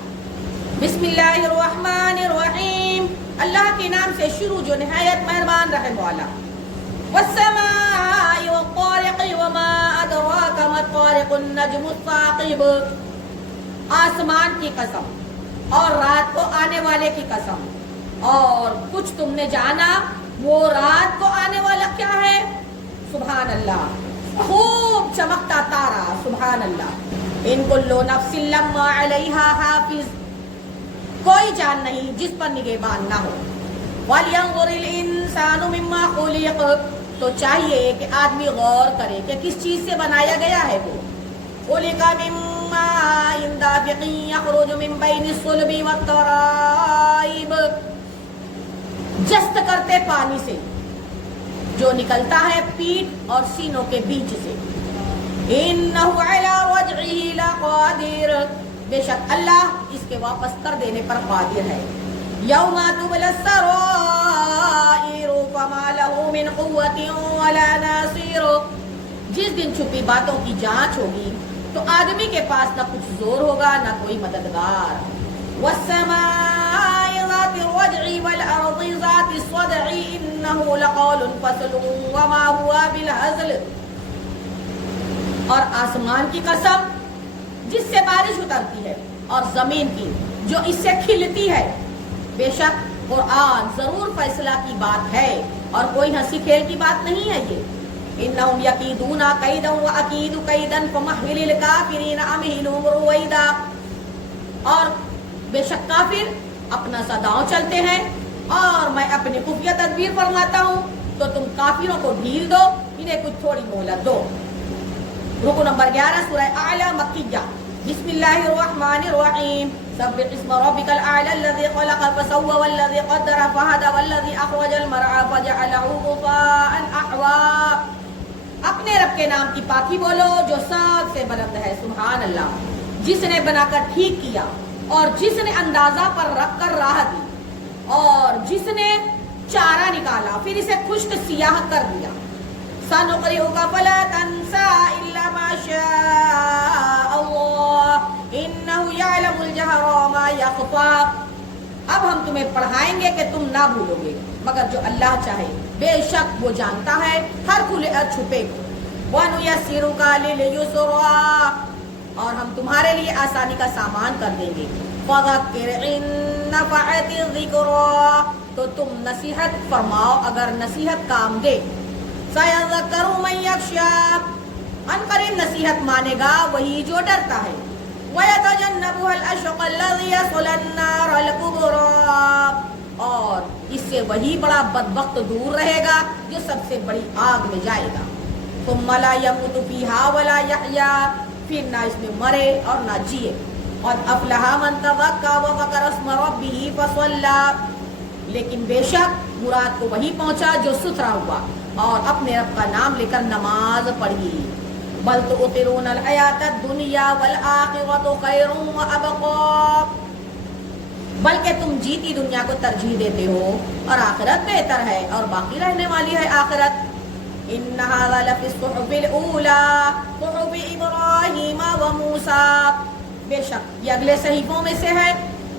بسم اللہ الرحمن الرحیم. اللہ کے نام سے شروع جو نہایت مہربان رحم والا. والسماء والطارق وما ادراک ما الطارق النجم الثاقب. آسمان کی قسم اور رات کو آنے والے کی قسم. اور کچھ تم نے جانا وہ رات کو آنے والا کیا ہے؟ سبحان اللہ. خوب چمکتا تارا. سبحان اللہ. ان کل نفس لما علیہا حافظ. کوئی جان نہیں جس پر نگہبان نہ ہو. وَلْيَنْظُرِ الْإِنسَانُ مِمَّا خُلِقَ. تو چاہیے کہ آدمی غور کرے کہ کس چیز سے بنایا گیا ہے وہ. خُلِقَ مِن مَّاءٍ دَافِقٍ يَخْرُجُ مِن بَيْنِ الصُّلْبِ وَالتَّرَائِبِ. جست کرتے پانی سے جو نکلتا ہے پیٹھ اور سینوں کے بیچ سے. إِنَّهُ عَلَى رَجْعِهِ لَقَادِرٌ. بے شک اللہ اس کے واپس کر دینے پر قادر ہے. یوم تبلی السرائر فما له من قوة ولا ناصر. جس دن چھپی باتوں کی جانچ ہوگی تو آدمی کے پاس نہ کچھ زور ہوگا نہ کوئی مددگار. والسماء ذات الرجع والأرض ذات الصدع إنه لقول فصل وما هو بالهزل. اور آسمان کی قسم جس سے بارش اترتی ہے اور زمین کی جو اس سے کھلتی ہے. بے شک قرآن ضرور فیصلہ کی بات ہے اور کوئی ہنسی کھیل کی بات نہیں ہے یہ. انہم یکیدون کیدا واکید کیدا فمہل الکافرین امہلہم رویدا. اور بے شک کافر اپنا سا داؤں چلتے ہیں اور میں اپنی خفیہ تدبیر فرماتا ہوں تو تم کافروں کو ڈھیل دو انہیں کچھ تھوڑی مہلت دو. رکو نمبر 11 سورہ اعلی مکیہ. بسم اللہ الرحمن الرحیم. سبح اسم ربک الاعلی الذی خلق فسوى والذی قدر فہدى والذی اخرج المرعى فجعله غثاء احوا. اپنے رب کے نام کی پاکی بولو جو سب سے بلند ہے. سبحان اللہ. جس نے بنا کر ٹھیک کیا اور جس نے اندازہ پر رکھ کر راہ دی اور جس نے چارہ نکالا پھر اسے خشک سیاہ کر دیا. سنقرئک فلا تنسى الا ما شاء الله انه يعلم الجهر وما يخفى. اب ہم تمہیں پڑھائیں گے کہ تم نہ بھولو گے مگر جو اللہ چاہے. بے شک وہ جانتا ہے ہر کھلے اور چھپے کو. وَنُيَسِّرُكَ لِلْيُسْرَىٰ. اور ہم تمہارے لیے آسانی کا سامان کر دیں گے. فَذَكِّرْ إِن نَّفَعَتِ الذِّكْرَىٰ. تو تم نصیحت فرماؤ اگر نصیحت کام دے. سَيَذَّكَّرُ مَن يَخْشَىٰ. ان قریب نصیحت مانے گا وہی جو ڈرتا ہے. وَيَتَجَنَّبُهَا الْأَشْقَى الَّذِي يَصْلَى النَّارَ الْكُبْرَىٰ. اور اس سے وہی بڑا بدبخت دور رہے گا جو سب سے بڑی آگ میں جائے گا. ثُمَّ لَا يَمُوتُ فِيهَا وَلَا يَحْيَىٰ. پھر نہ اس میں مرے اور نہ جیے. قَدْ أَفْلَحَ مَن تَزَكَّىٰ وَذَكَرَ اسْمَ رَبِّهِ فَصَلَّىٰ. لیکن بے شک مراد کو وہی پہنچا جو ستھرا ہوا اور اپنے رب کا نام لے کر نماز پڑھی. بل تؤثرون الحیاۃ الدنیا والآخرۃ خیر وابقیٰ. بلکہ تم جیتی دنیا کو ترجیح دیتے ہو اور آخرت بہتر ہے اور باقی رہنے والی ہے آخرت. ان ھذا لفی الصحف الاولی صحف ابراہیم وموسیٰ. بے شک یہ اگلے صحیفوں میں سے ہے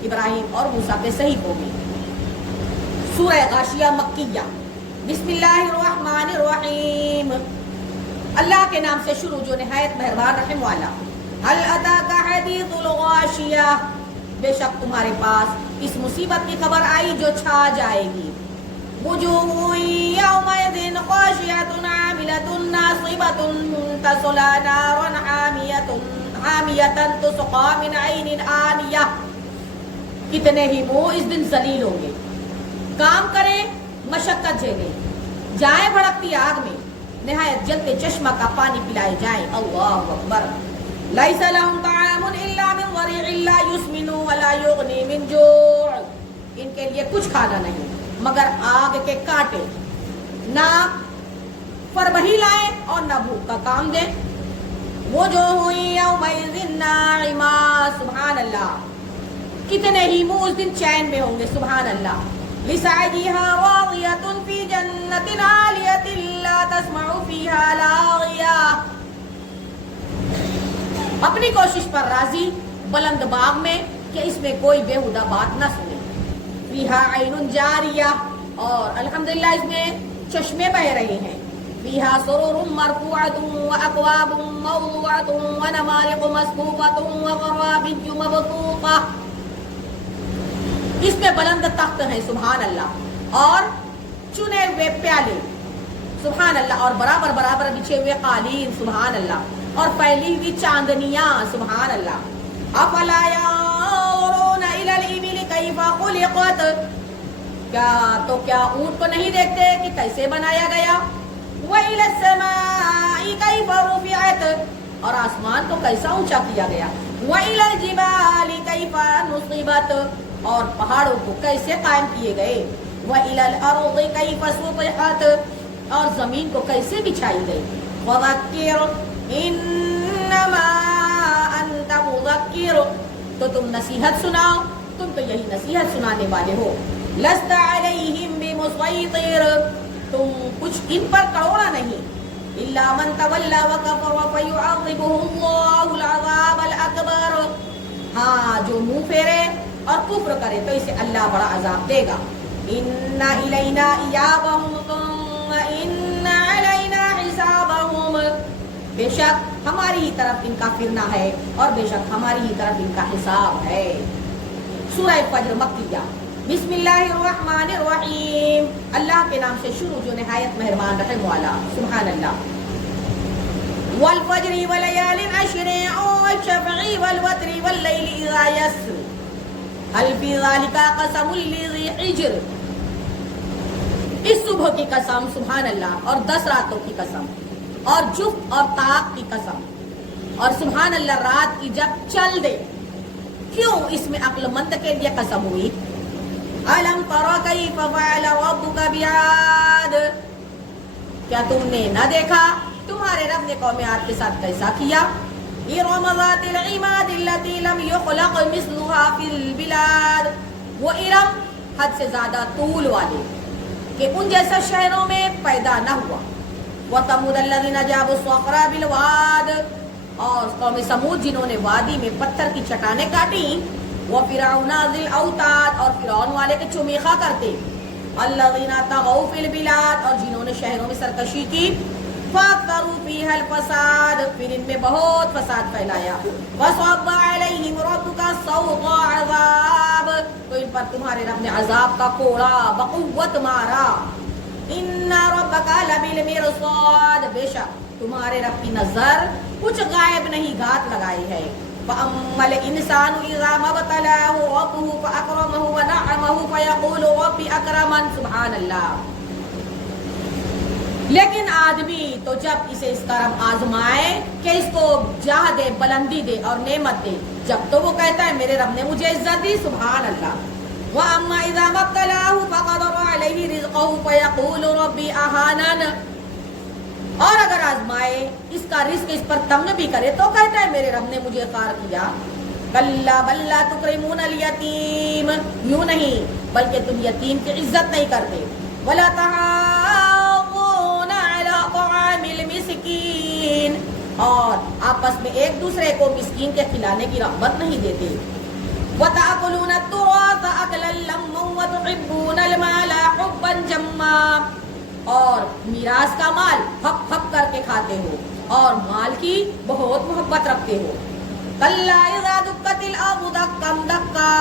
ابراہیم اور موسیٰ کے صحیفوں میں. سورہ غاشیہ مکیہ. بسم اللہ الرحمن الرحیم. اللہ کے نام سے شروع جو نہایت مہربان رحم والا. هل اتاک حدیث الغاشیہ. بے شک تمہارے پاس اس مصیبت کی خبر آئی جو چھا جائے گی. وجوہ یومئذ خاشعۃ عاملۃ ناصبۃ تصلی نارا حامیۃ تسقی من عین آنیہ. کتنے ہی وہ اس دن ذلیل ہوں گے. کام کریں مشقت جھیلیں جائیں بھڑکتی آگ میں نہایت جلتے چشمہ کا پانی پلائے جائیں. اللہ اکبر. لیس لہم طعام الا من ضریع لا یسمن ولا یغنی من جوع. ان کے لیے کچھ کھانا نہیں مگر آگ کے کانٹے. نہ فربہی لائیں اور نہ بھوک کا کام دیں. وجوہ یومئذ ناعمہ، سبحان اللہ، کتنے ہی منہ اس دن چین میں ہوں گے، سبحان اللہ. لسعیہا راضیۃ فی جنۃ عالیۃ لا تسمع فیہا لاغیہ، اپنی کوشش پر راضی بلند باغ میں کہ اس میں کوئی بےہودہ بات نہ سنے. فیہا عین جاریہ، اور الحمدللہ اس میں چشمے بہ رہے ہیں. فیہا سرر مرفوعۃ واکواب موضوعۃ ونمارق مصفوفۃ وغرابی مبثوثہ، اس میں بلند تخت ہیں، سبحان اللہ، اور چنے ہوئے پیالے، سبحان اللہ، اور برابر برابر بچھے ہوئے قالین، سبحان اللہ، اور پھیلی ہوئی چاندنیاں، سبحان اللہ. افلا ينظرون الى الابل كيف خلقت، کیا اونٹ کو نہیں دیکھتے کہ کیسے بنایا گیا. وَإِلَى السَّمَاءِ كَيْفَ رُفِعَتْ، اور آسمان کو کیسا اونچا کیا گیا. وَإِلَى الْجِبَالِ كَيْفَ نُصِبَتْ، اور پہاڑوں کو کیسے قائم کیے گئے. وَإِلَى الْأَرْضِ كَيْفَ سُطِحَتْ، اور زمین کو کیسے بچھائی گئی. وَذَكِّرْ إِنَّمَا أَنْتَ مُذَكِّرٌ، تو تم نصیحت سناؤ، تم تو یہی نصیحت سنانے والے ہو. لَسْتَ عَلَيْهِمْ بِمُسَيْطِرٍ، تم کچھ ان پر کروڑا نہیں. إِلَّا مَنْ تَوَلَّى وَكَفَرَ فَيُعَذِّبُهُ اللَّهُ الْعَذَابَ الْأَكْبَرَ، ہاں جو منہ پھیرے اور کفر کرے تو اسے اللہ بڑا عذاب دے گا. إِنَّ إِلَيْنَا إِيَابَهُمْ ثُمَّ إِنَّ عَلَيْنَا حِسَابَهُمْ، بے شک ہماری ہی طرف ان کا پھرنا ہے اور بے شک ہماری ہی طرف ان کا حساب ہے. سورہ فجر مکیہ. بسم اللہ الرحمن الرحیم، اللہ کے نام سے شروع جو نہایت مہربان رحم والا، سبحان اللہ. والفجر وليال عشر والشفع والوتر والليل إذا يسر هل في ذلك قسم لذي حجر، اس صبح کی قسم، سبحان اللہ، اور 10 راتوں کی قسم، اور جفت اور طاق کی قسم، اور سبحان اللہ رات کی جب چل دے، کیوں اس میں عقل مند کے لیے قسم ہوئی. أَلَمْ تَرَ كَيْفَ فَعَلَ رَبُّكَ بِعَادٍ، کیا تم نے نہ دیکھا تمہارے رب نے قوم عاد کے ساتھ کیسا کیا. إِرَمَ ذَاتِ الْعِمَادِ الَّتِي لَمْ يُخْلَقْ مِثْلُهَا فِي الْبِلَادِ، وہ ارم حد سے زیادہ طول والے کہ ان جیسا شہروں میں پیدا نہ ہوا. وَثَمُودَ الَّذِينَ جَابُوا الصَّخْرَ بِالْوَادِ، اور قوم سمود جنہوں نے وادی میں پتھر کی چٹانیں کاٹی. وَفِرْعَوْنَ ذِي الْأَوْتَادِ، اور فرعون والے کے چمیخا کرتے. الَّذِينَ طَغَوْا فِي الْبِلَادِ، اور جنہوں نے شہروں میں سرکشی کی. فَأَكْثَرُوا فِيهَا الْفَسَادَ، پھر ان میں بہت فساد پھیلایا. وَصَبَّ عَلَيْهِمْ رَبُّكَ سَوْطَ عَذَابٍ، تو ان پر تمہارے رب نے عذاب کا کوڑا بقوت مارا. إِنَّ رَبَّكَ لَبِالْمِرْصَادِ، بے شک تمہارے رب کی نظر کچھ غائب نہیں گھات لگائی ہے. فَأَمَّا الْإِنسَانُ إِذَا مَا ابْتَلَاهُ رَبُّهُ فَأَكْرَمَهُ وَنَعَّمَهُ فَيَقُولُ رَبِّ أَكْرَمَنِ، سبحان اللہ. لیکن آدمی تو جب اسے اس کرم آزمائے کہ اس کو جاہ دے، بلندی دے اور نعمت دے، جب تو وہ کہتا ہے میرے رب نے مجھے عزت دی، سبحان اللہ. وَأَمَّا إِذَا مَا ابْتَلَاهُ فَقَدَرَ عَلَيْهِ رِزْقَهُ فَيَقُولُ رَبِّ أَهَانَنِ، اور اگر آزمائے اس کا رزق اس پر تنگ بھی کرے تو کہتا ہے میرے رب نے مجھے خار کیا. کَلَّا بَل لَّا تُكْرِمُونَ الْيَتِيمَ، یوں نہیں بلکہ تم یتیم کی عزت نہیں کرتے. وَلَا تَحَاضُّونَ عَلَىٰ طَعَامِ الْمِسْكِينِ، اور آپس میں ایک دوسرے کو مسکین کے کھلانے کی رغبت نہیں دیتے. وَتَأْكُلُونَ التُّرَاثَ أَكْلًا لَّمًّا وَتُحِبُّونَ الْمَالَ حُبًّا جَمًّا، اور میراث کا مال پھپ پھپ کر کے کھاتے ہو اور مال کی بہت محبت رکھتے ہو. کَلَّا إِذَا دُكَّتِ الْأَرْضُ دَكًّا دَكًّا،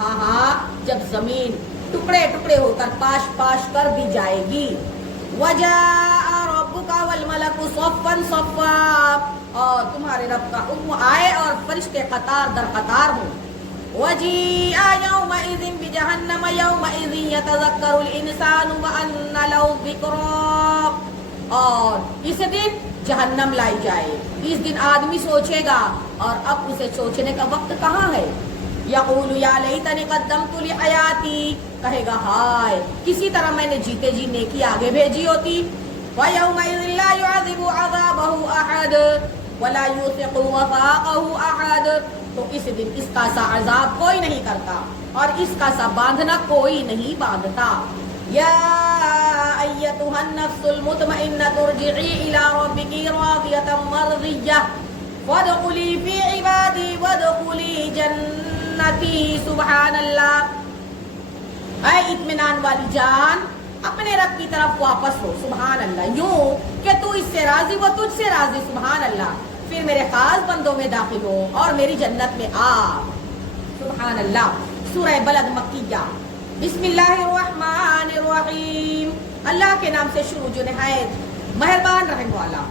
ہاں جب زمین ٹکڑے ٹکڑے ہو کر پاش پاش کر دی جائے گی. وَجَاءَ رَبُّكَ وَالْمَلَكُ صَفًّا صَفًّا، اور تمہارے رب کا حکم آئے اور فرشتے قطار در قطار ہوں. وَجِيءَ يَوْمَئِذٍ بِجَهَنَّمَ يَوْمَئِذٍ يَتَذَكَّرُ الْإِنسَانُ وَأَنَّ لَهُ الذِّكْرَىٰ، اور اس دن جہنم لائی جائے. اس دن آدمی سوچے گا اور اب اسے سوچنے کا وقت کہاں ہے. یقول یا لیتنی قدمت لحیاتی، کہے گا ہائے کسی طرح میں نے جیتے جی نیکی آگے بھیجی ہوتی. فَيَوْمَئِذٍ لَا يُعَذِّبُ عَذَابَهُ أَحَدٌ وَلَا يُوثِقُ وَثَاقَهُ أَحَدٌ. تو اس دن اس کا سا عذاب کوئی نہیں کرتا اور اس کا سا باندھنا کوئی نہیں باندھتا. یا ایتھا النفس المطمئنۃ ارجعی الی ربک راضیۃ مرضیہ وادخلی فی عبادی وادخلی جنتی. سبحان اللہ. اے اطمینان والی جان اپنے رب کی طرف واپس ہو. سبحان اللہ. یوں کہ تو اس سے راضی وہ تجھ سے راضی. سبحان اللہ. پھر میرے خاص بندوں میں داخل ہو اور میری جنت میں آ. سبحان اللہ. سورہ بلد مکیہ. بسم اللہ الرحمن الرحیم. اللہ کے نام سے شروع جو نہایت مہربان رحم والا.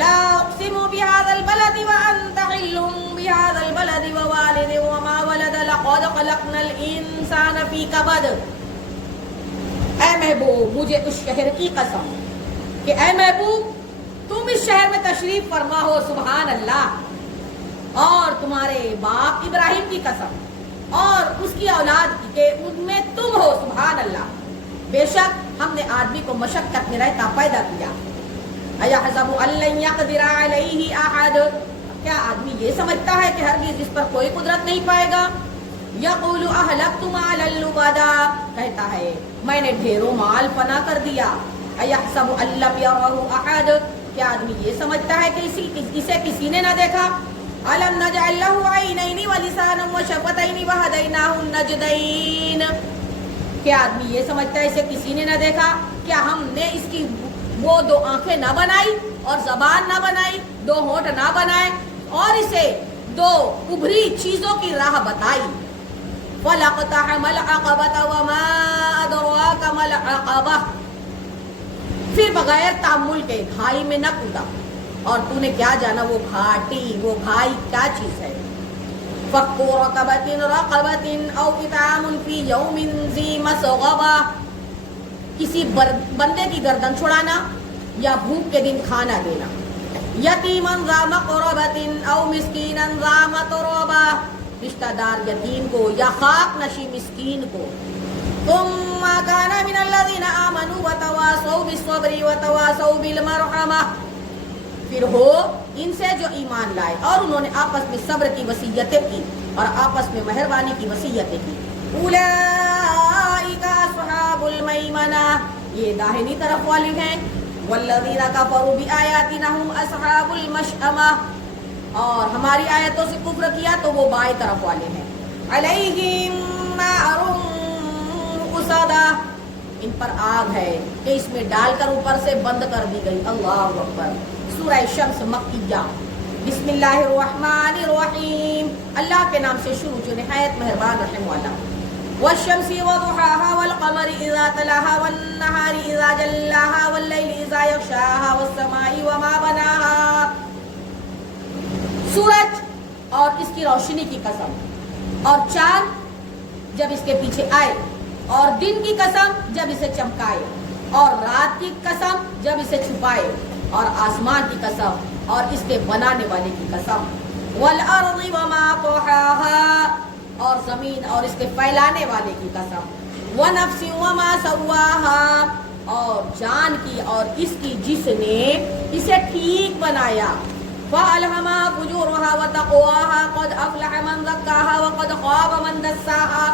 لا اقسم بهذا البلد وانت حل بهذا البلد ووالد وما ولد لقد خلقنا الانسان في كبد. اے محبوب مجھے اس شہر کی قسم کہ اے محبوب تم اس شہر میں تشریف فرما ہو. سبحان اللہ. اور تمہارے باپ ابراہیم کی قسم اور اس کی اولاد کی کہ ان میں تم ہو. سبحان اللہ. بے شک ہم نے آدمی کو مشقت میں رہتا پیدا کیا. اَيَحْسَبُ أَن لَّن يَقْدِرَ عَلَيْهِ أَحَدٌ. کیا آدمی یہ سمجھتا ہے کہ ہرگز اس پر کوئی قدرت نہیں پائے گا. يَقُولُ أَهْلَكْتُ مَالًا لُبَدًا. کہتا ہے میں نے ڈھیروں مال فنا کر دیا. اَيَحْسَبُ أَن لَّمْ يَرَهُ أَحَدٌ. کیا آدمی یہ سمجھتا ہے کہ اسے کسی نے نہ دیکھا. أَلَمْ نَجْعَل لَّهُ عَيْنَيْنِ وَلِسَانًا وَشَفَتَيْنِ وَهَدَيْنَاهُ النَّجْدَيْنِ. کیا آدمی یہ سمجھتا ہے اسے کسی نے نہ دیکھا. کیا ہم نے اس کی وہ دو آنکھیں نہ بنائی اور زبان نہ بنائی, دو ہونٹ نہ بنائے اور اسے دو ابھری چیزوں کی راہ بتائی. فَلَقْتَحَمَ الْعَقَبَةَ وَمَا أَدْرَاكَ مَا الْعَقَبَةُ. پھر بغیر تأمل کے گھائی میں نہ کودا اور تو نے کیا جانا وہ گھاٹی وہ گھائی کیا چیز ہے. فَكُّ رَقَبَةٍ رَقَبَةٍ أَوْ إِطْعَامٌ فِي يَوْمٍ ذِي مَسْغَبَةٍ. کسی بندے کی گردن چھڑانا یا بھوک کے دن کھانا دینا. یتیماً ذا مقربۃ او مسکیناً ذا متربہ. رشتہ دار یتیم کو یا خاک نشی مسکین کو. ثم كان من الذين آمنوا وتواصوا بالصبر وتواصوا بالمرحمہ. پھر ہو ان سے جو ایمان لائے اور انہوں نے آپس میں صبر کی وصیتیں کی اور آپس میں مہربانی کی وصیتیں کی. اولئک اصحاب المیمنہ. یہ داہنی طرف والے ہیں. والذین کفروا بآیاتنا هم اصحاب المشأمہ. اور ہماری آیتوں سے کفر کیا تو وہ بائیں طرف والے ہیں. علیہم نار مؤصدہ. ان پر آگ ہے کہ اس میں ڈال کر اوپر سے بند کر دی گئی. اللہ اکبر. سورہ شمس مکیہ. بسم اللہ الرحمن الرحیم. اللہ کے نام سے شروع جو نہایت مہربان رحم والا. والشمس وضحاها والقمر إذا تلاها والنهار إذا جلاها والليل إذا يغشاها والسماء وما بناها. سورج اور اس کی روشنی کی قسم اور چاند جب اس کے پیچھے آئے اور دن کی قسم جب اسے چمکائے اور رات کی قسم جب اسے چھپائے اور آسمان کی قسم اور اس کے بنانے والے کی قسم. والارض وما طحاها. اور زمین اور اس کے پھیلانے والے کی قسم. ونفس وما سواها. اور جان کی اور اس کی جس نے اسے ٹھیک بنایا. فألهمها فجورها وتقواها قد أفلح من زكاها وقد خاب من دساها.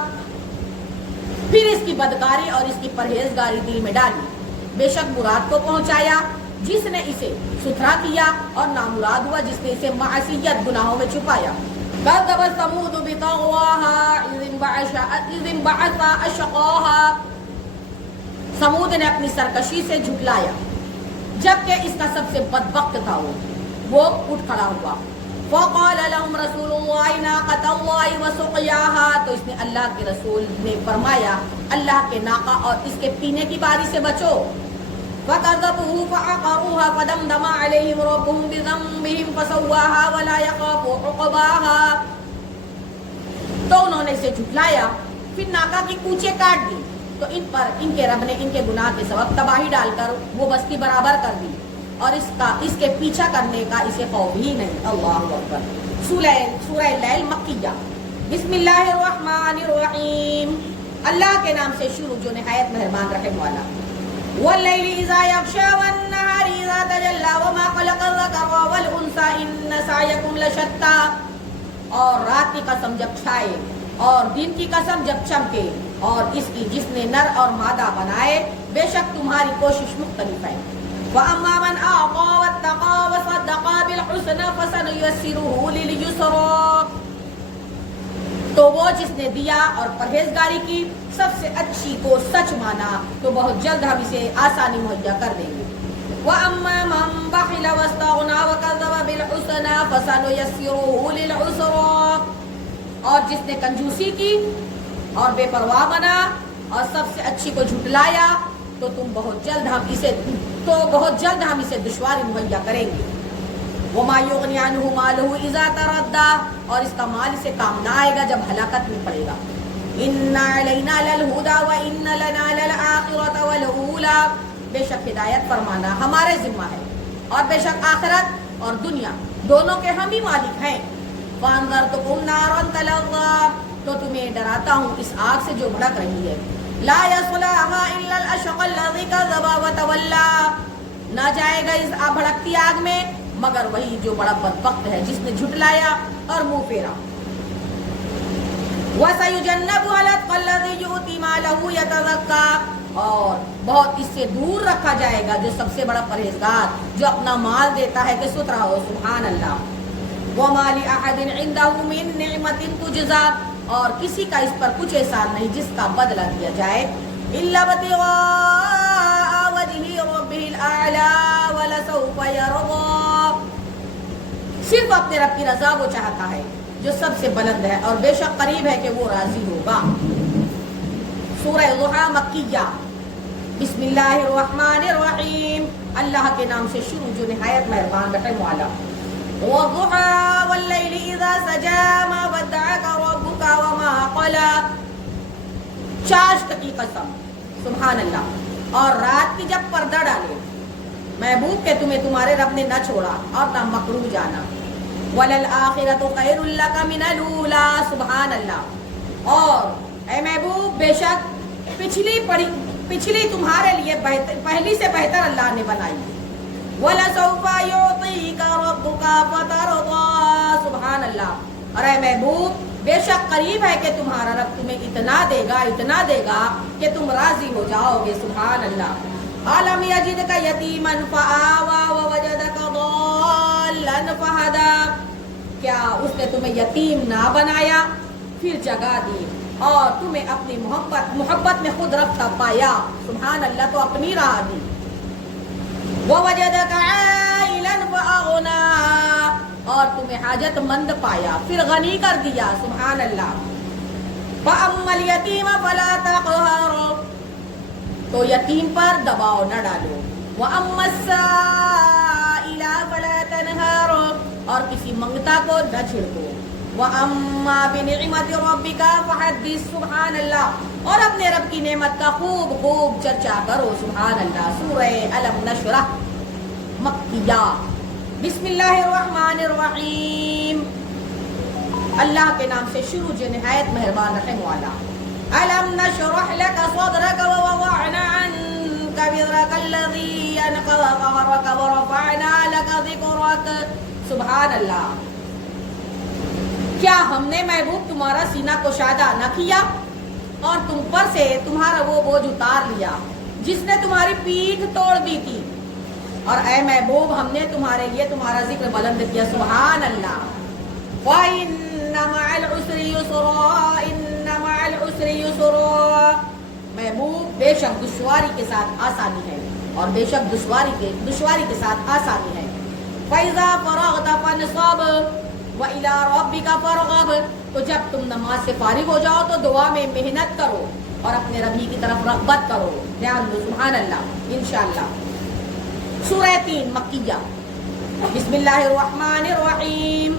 پھر اس کی بدکاری اور اس کی پرہیزگاری دل میں ڈالی. بے شک مراد کو پہنچایا جس نے اسے ستھرا کیا اور نامراد ہوا جس نے اسے معصیت گناہوں میں چھپایا. كذبت ثمود بطغواها إذ انبعث أشقاها. سمود نے اپنی سرکشی سے جھٹلایا جبکہ اس کا سب سے بدبخت تھا وہ اٹھ کھڑا ہوا. فقال لهم رسول الله ناقة الله وسقياها. تو اس نے اللہ کے رسول نے فرمایا اللہ کے ناقہ اور اس کے پینے کی باری سے بچو. فكذبوه فعقروها فدمدم عليهم ربهم بذنبهم فسواها ولا يخاف عقباها. تو انہوں نے اسے جھٹلایا پھر ناکا کی کوچے کاٹ دی تو ان پر ان کے رب نے ان کے گناہ کے سبب تباہی ڈال کر وہ بستی برابر کر دی اور اس کے پیچھا کرنے کا اسے خوف ہی نہیں. اللہ اکبر. سورہ لیل مکیہ. بسم اللہ الرحمن الرحیم. اللہ کے نام سے شروع جو نہایت مہربان رحم والا. واللیل اذا یغشا والنہار إذا تجلى وما خلق الذكر والأنثى إن سعيكم لشتى. اور رات کی قسم جب چھائے اور دن کی قسم جب چمکے اور اس کی جس نے نر اور مادہ بنائے بے شک تمہاری کوشش مختلف ہے. وَأَمَّا مَنْ أَعْطَىٰ وَاتَّقَىٰ وَصَدَّقَ بِالْحُسْنَىٰ فَسَنُيَسِّرُهُ لِلْيُسْرَىٰ. تو وہ جس نے دیا اور پرہیزگاری کی سب سے اچھی کو سچ مانا تو بہت جلد ہم اسے آسانی مہیا کر دیں گے. وَأَمَّا مَنْ بَخِلَ وَاسْتَغْنَىٰ وَكَذَّبَ بِالْحُسْنَىٰ فَسَنُيَسِّرُهُ لِلْعُسْرَىٰ. اور جس نے کنجوسی کی اور بے پرواہ بنا اور سب سے اچھی کو جھٹلایا تو بہت جلد ہم اسے دشواری مہیا کریں گے. وَمَا يُغْنِي عَنْهُ مَالُهُ إِذَا تَرَدَّىٰ. اور اس کا مال اسے کام نہ آئے گا جب ہلاکت میں پڑے گا. إِنَّ عَلَيْنَا لَلْهُدَىٰ وَإِنَّ لَنَا لَلْآخِرَةَ وَالْأُولَىٰ. بے شک ہدایت فرمانا ہمارے ذمہ ہے اور بے شک آخرت اور دنیا دونوں کے ہم ہی مالک ہیں. فَأَنذَرْتُكُمْ نَارًا تَلَظَّىٰ. تو تمہیں ڈراتا ہوں اس آگ سے جو بھڑک رہی ہے. لَا يَصْلَاهَا إِلَّا الْأَشْقَى الَّذِي كَذَّبَ وَتَوَلَّىٰ. نہ جائے گا اس بھڑکتی آگ میں مگر وہی جو بڑا بدبخت ہے جس نے جھٹلایا اور منہ پھیرا. وَسَيُجَنَّبُهَا الْأَتْقَى الَّذِي يُؤْتِي مَالَهُ يَتَزَكَّىٰ. اور بہت اس سے دور رکھا جائے گا جو سب سے بڑا پرہیزگار جو اپنا مال دیتا ہے کہ ستھرا ہو. سبحان اللہ. وَمَا لِأَحَدٍ عِندَهُ مِن نِعْمَةٍ تُجْزَىٰ. اور کسی کا اس پر کچھ احسان نہیں جس کا بدلہ دیا جائے. إِلَّا ابْتِغَاءَ وَجْهِ رَبِّهِ الْأَعْلَىٰ وَلَسَوْفَ يَرْضَىٰ. صرف اپنے رب کی رضا وہ چاہتا ہے جو سب سے بلند ہے اور بے شک قریب ہے کہ وہ راضی ہوگا. سورہ ضحیٰ مکیہ. بسم اللہ الرحمن الرحیم. اللہ کے نام سے شروع جو نہایت مہربان رحم والا. وَالضُّحَىٰ وَاللَّيْلِ إِذَا سَجَىٰ مَا وَدَّعَكَ رَبُّكَ وَمَا قَلَىٰ. چاشت کی قسم. سبحان اللہ. اور رات کی جب پردہ ڈالے محبوب کہ تمہیں تمہارے رب نے نہ چھوڑا اور نہ مکروہ جانا. وَلَلْآخِرَةُ خَيْرٌ لَكَ مِنَ الْأُولَىٰ. سبحان اللہ. اور اے محبوب بے شک پچھلی تمہارے لیے پہلی سے بہتر اللہ نے بنائی. وَلَسَوْفَ يُعْطِيكَ رَبُّكَ فَتَرْضَىٰ. سبحان اللہ. اور اے محبوب بے شک قریب ہے کہ تمہارا رب تمہیں اتنا دے گا کہ تم راضی ہو جاؤ گے. سبحان اللہ. أَلَمْ يَجِدْكَ يَتِيمًا فَآوَىٰ وَوَجَدَكَ ضَالًّا فَهَدَىٰ. کیا اس نے تمہیں یتیم نہ بنایا پھر جگہ دی اور تمہیں اپنی محبت میں خود رکھتا پایا. سبحان اللہ. تو اپنی راہ دی. وَوَجَدَكَ عَائِلًا فَأَغْنَىٰ. اور تمہیں حاجت مند پایا پھر غنی کر دیا. سبحان اللہ. فَأَمَّا الْيَتِيمَ فَلَا تَقْهَرْ. تو یتیم پر دباؤ نہ ڈالو. وَأَمَّا السَّائِلَ فَلَا تَنْهَرْ. اور کسی منگتا کو نہ چھڑکو. وَأَمَّا بِنِعْمَةِ رَبِّكَ فَحَدِّثْ. سبحان اللہ. اور اپنے رب کی نعمت کا خوب چرچا کرو. سبحان اللہ. سورہ الم نشرح مکیہ. بسم اللہ الرحمن الرحیم. اللہ کے نام سے شروع جو نہایت مہربان رحم والا. الم نشرح لك صدرك ووضعنا عنك وزرك الذي انقض ظهرك ورفعنا لك ذكرك. سبحان اللہ. کیا ہم نے محبوب تمہارا سینہ کشادہ نہ کیا اور تم پر سے تمہارا وہ بوجھ اتار لیا جس نے تمہاری پیٹھ توڑ دی تھی. اور اے محبوب ہم نے تمہارے لیے تمہارا ذکر بلند کیا. سبحان اللہ. وَإِنَّ مَعَ الْعُسْرِ يُسْرًا. إِنَّ مَعَ الْعُسْرِ يُسْرًا. محبوب بے شک دشواری کے ساتھ آسانی ہے اور بے شک دشواری کے ساتھ آسانی ہے. فَإِذَا فَرَغْتَ فَانْصَبْ وَإِلَىٰ رَبِّكَ فَارْغَب. تو جب تم نماز سے فارغ ہو جاؤ تو دعا میں محنت کرو اور اپنے ربی کی طرف رغبت کرو. دھیان دو. سبحان اللہ. انشاءاللہ. سورہ 3 مکیہ. بسم اللہ الرحمن الرحیم.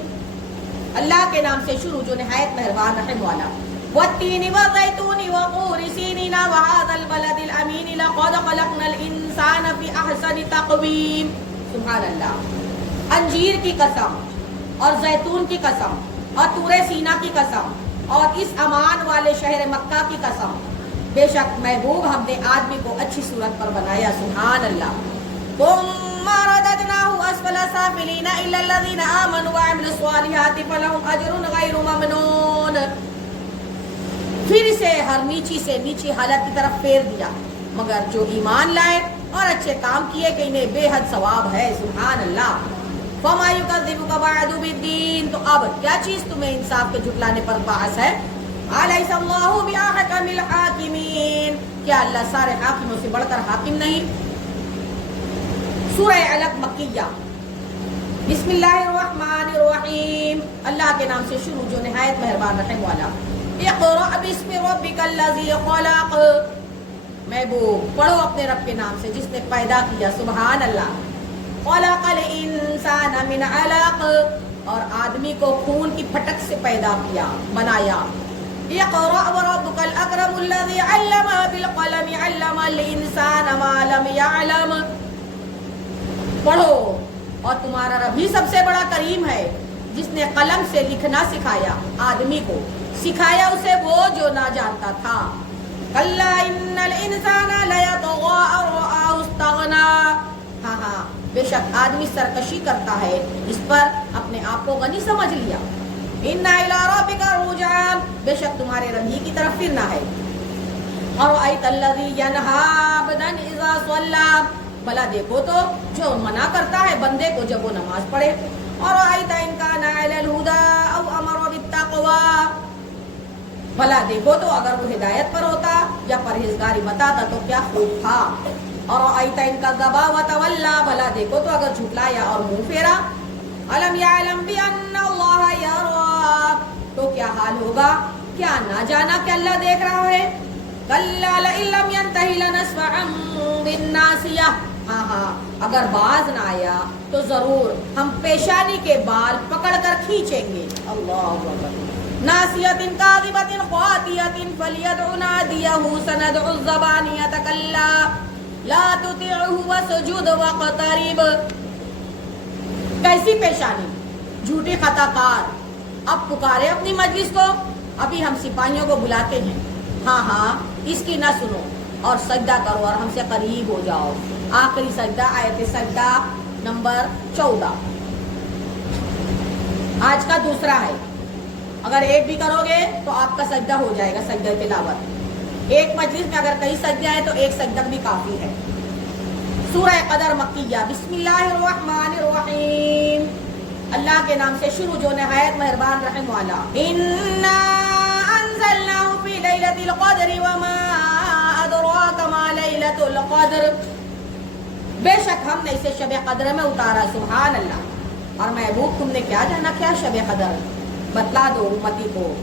اللہ کے نام سے شروع جو نہایت مہربان رحم والا. والتین والزیتون وطور سینین وهذا البلد الامین لقد خلقنا الانسان فی احسن تقویم. سبحان اللہ. انجیر کی قسم اور زیتون کی قسم اور طور سینا کی قسم اور اس امان والے شہر مکہ کی قسم. بے شک محبوب ہم نے آدمی کو اچھی صورت پر بنایا. سبحان اللہ. ثم ثم رددناه اسفل سافلين الا الذين امنوا وعملوا الصالحات فلهم اجر غير ممنون. پھر اسے ہر نیچی سے نیچی حالت کی طرف پھیر دیا مگر جو ایمان لائے اور اچھے کام کیے کہ انہیں بے حد ثواب ہے. سبحان اللہ. فما یکذبک بعد بالدین، تو اب کیا چیز تمہیں انصاف کے جھٹلانے پر باعث ہے. الیس اللہ باحکم الحاکمین، کیا اللہ سارے حاکموں سے بڑھ کر حاکم نہیں. سورہ علق مکیہ. بسم اللہ الرحمن الرحیم، اللہ کے نام سے شروع جو نہایت مہربان رحم والا. اقرأ باسم ربک الذی خلق، محبوب پڑھو اپنے رب کے نام سے جس نے پیدا کیا. سبحان اللہ. خلق الانسان من علق، اور آدمی کو خون کی پھٹک سے پیدا کیا بنایا. اقرأ وربک الاکرم الذی علم بالقلم علم الانسان ما لم يعلم، پڑھو اور تمہارا رب ہی سب سے بڑا کریم ہے جس نے قلم سے لکھنا سکھایا آدمی کو، سکھایا اسے وہ جو نہ جانتا تھا. کلا ان الانسان لیطغی ان رآہ استغنی، ہاں بے شک آدمی سرکشی کرتا ہے اس پر اپنے آپ کو غنی سمجھ لیا. ان الی ربک الرجعی، بے شک تمہارے رب ہی کی طرف پھرنا ہے. ارأیت الذی ینہی عبدا اذا صلی، بھلا دیکھو تو جو منع کرتا ہے بندے کو جب وہ نماز پڑھے. ارأیت ان کان علی الہدی او امر بالتقوی، بھلا دیکھو تو اگر وہ ہدایت پر ہوتا یا پرہیزگاری بتاتا تو کیا خوب تھا. ارأیت ان کذب وتولی، بھلا دیکھو تو اگر جھٹلایا اور منہ پھیرا. الم یعلم بان اللہ یری، تو کیا حال ہوگا، کیا نہ جانا کہ اللہ دیکھ رہا ہے. کلا لئن لم ینتہی لنسفعا بالناصیہ، ہاں اگر باز نہ آیا تو ضرور ہم پیشانی کے بال پکڑ کر کھینچیں گے. اللہ اکبر. ناصیۃ کاذبۃ خاطئۃ فلیدع نادیہ سندع الزبانیۃ کلا لا تطعہ واسجد واقترب. کیسی پیشانی، جھوٹی خطا کار، اب پکارے اپنی مجلس کو. ابھی ہم سپاہیوں کو بلاتے ہیں، ہاں اس کی نہ سنو اور سجدہ کرو اور ہم سے قریب ہو جاؤ. آخری سجدہ آیت سجدہ نمبر 14. آج کا دوسرا ہے. اگر ایک بھی کرو گے تو آپ کا سجدہ ہو جائے گا، سجدہ تلاوت. ایک مجلس میں اگر کئی سجدے ہیں تو ایک سجدہ بھی کافی ہے. سورہ قدر مکیہ. بسم اللہ الرحمن الرحیم، اللہ کے نام سے شروع جو نہایت مہربان رحم والا. انا انزلناه فی لیلۃ القدر وما ادراک ما لیلۃ القدر، بے شک ہم نے اسے شب قدر میں اتارا. سبحان اللہ. اور محبوب تم نے کیا جانا کیا شب قدر، بتلا دو امتی کو.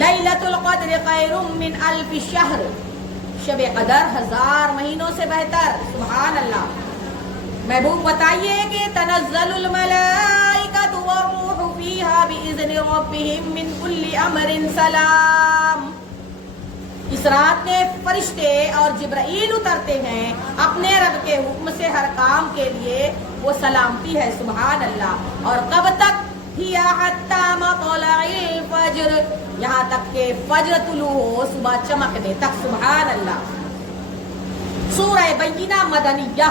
لیلۃ القدر خیر من الف شہر، شب قدر 1000 مہینوں سے بہتر. سبحان اللہ. محبوب بتائیے کہ تنزل الملائکۃ والروح فیہا باذن ربہم من کل امر سلام، اس رات میں فرشتے اور جبرائیل اترتے ہیں اپنے رب کے حکم سے ہر کام کے لیے، وہ سلامتی ہے. سبحان اللہ. اور کب تک، ہی حتی مطلع الفجر، یہاں تک کہ فجر طلوع ہو، صبح چمکنے تک. سبحان اللہ. سورہ بینہ مدنیہ.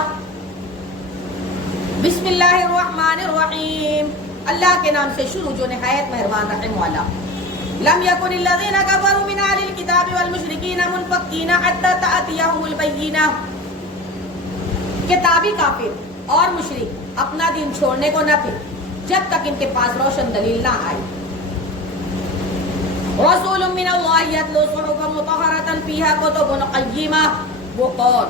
بسم اللہ الرحمن الرحیم، اللہ کے نام سے شروع جو نہایت مہربان رحم والا. لم يكن الذين كفروا من اهل الكتاب والمشركين منفكين حتى تأتيهم البينة، کتابی کافر اور مشرک اپنا دین چھوڑنے کو نہ تھے جب تک ان کے پاس روشن دلیل نہ آئے. رسول من اللہ یتلو صحفا مطہرۃ فیہا کتب قیمہ، وہ کون،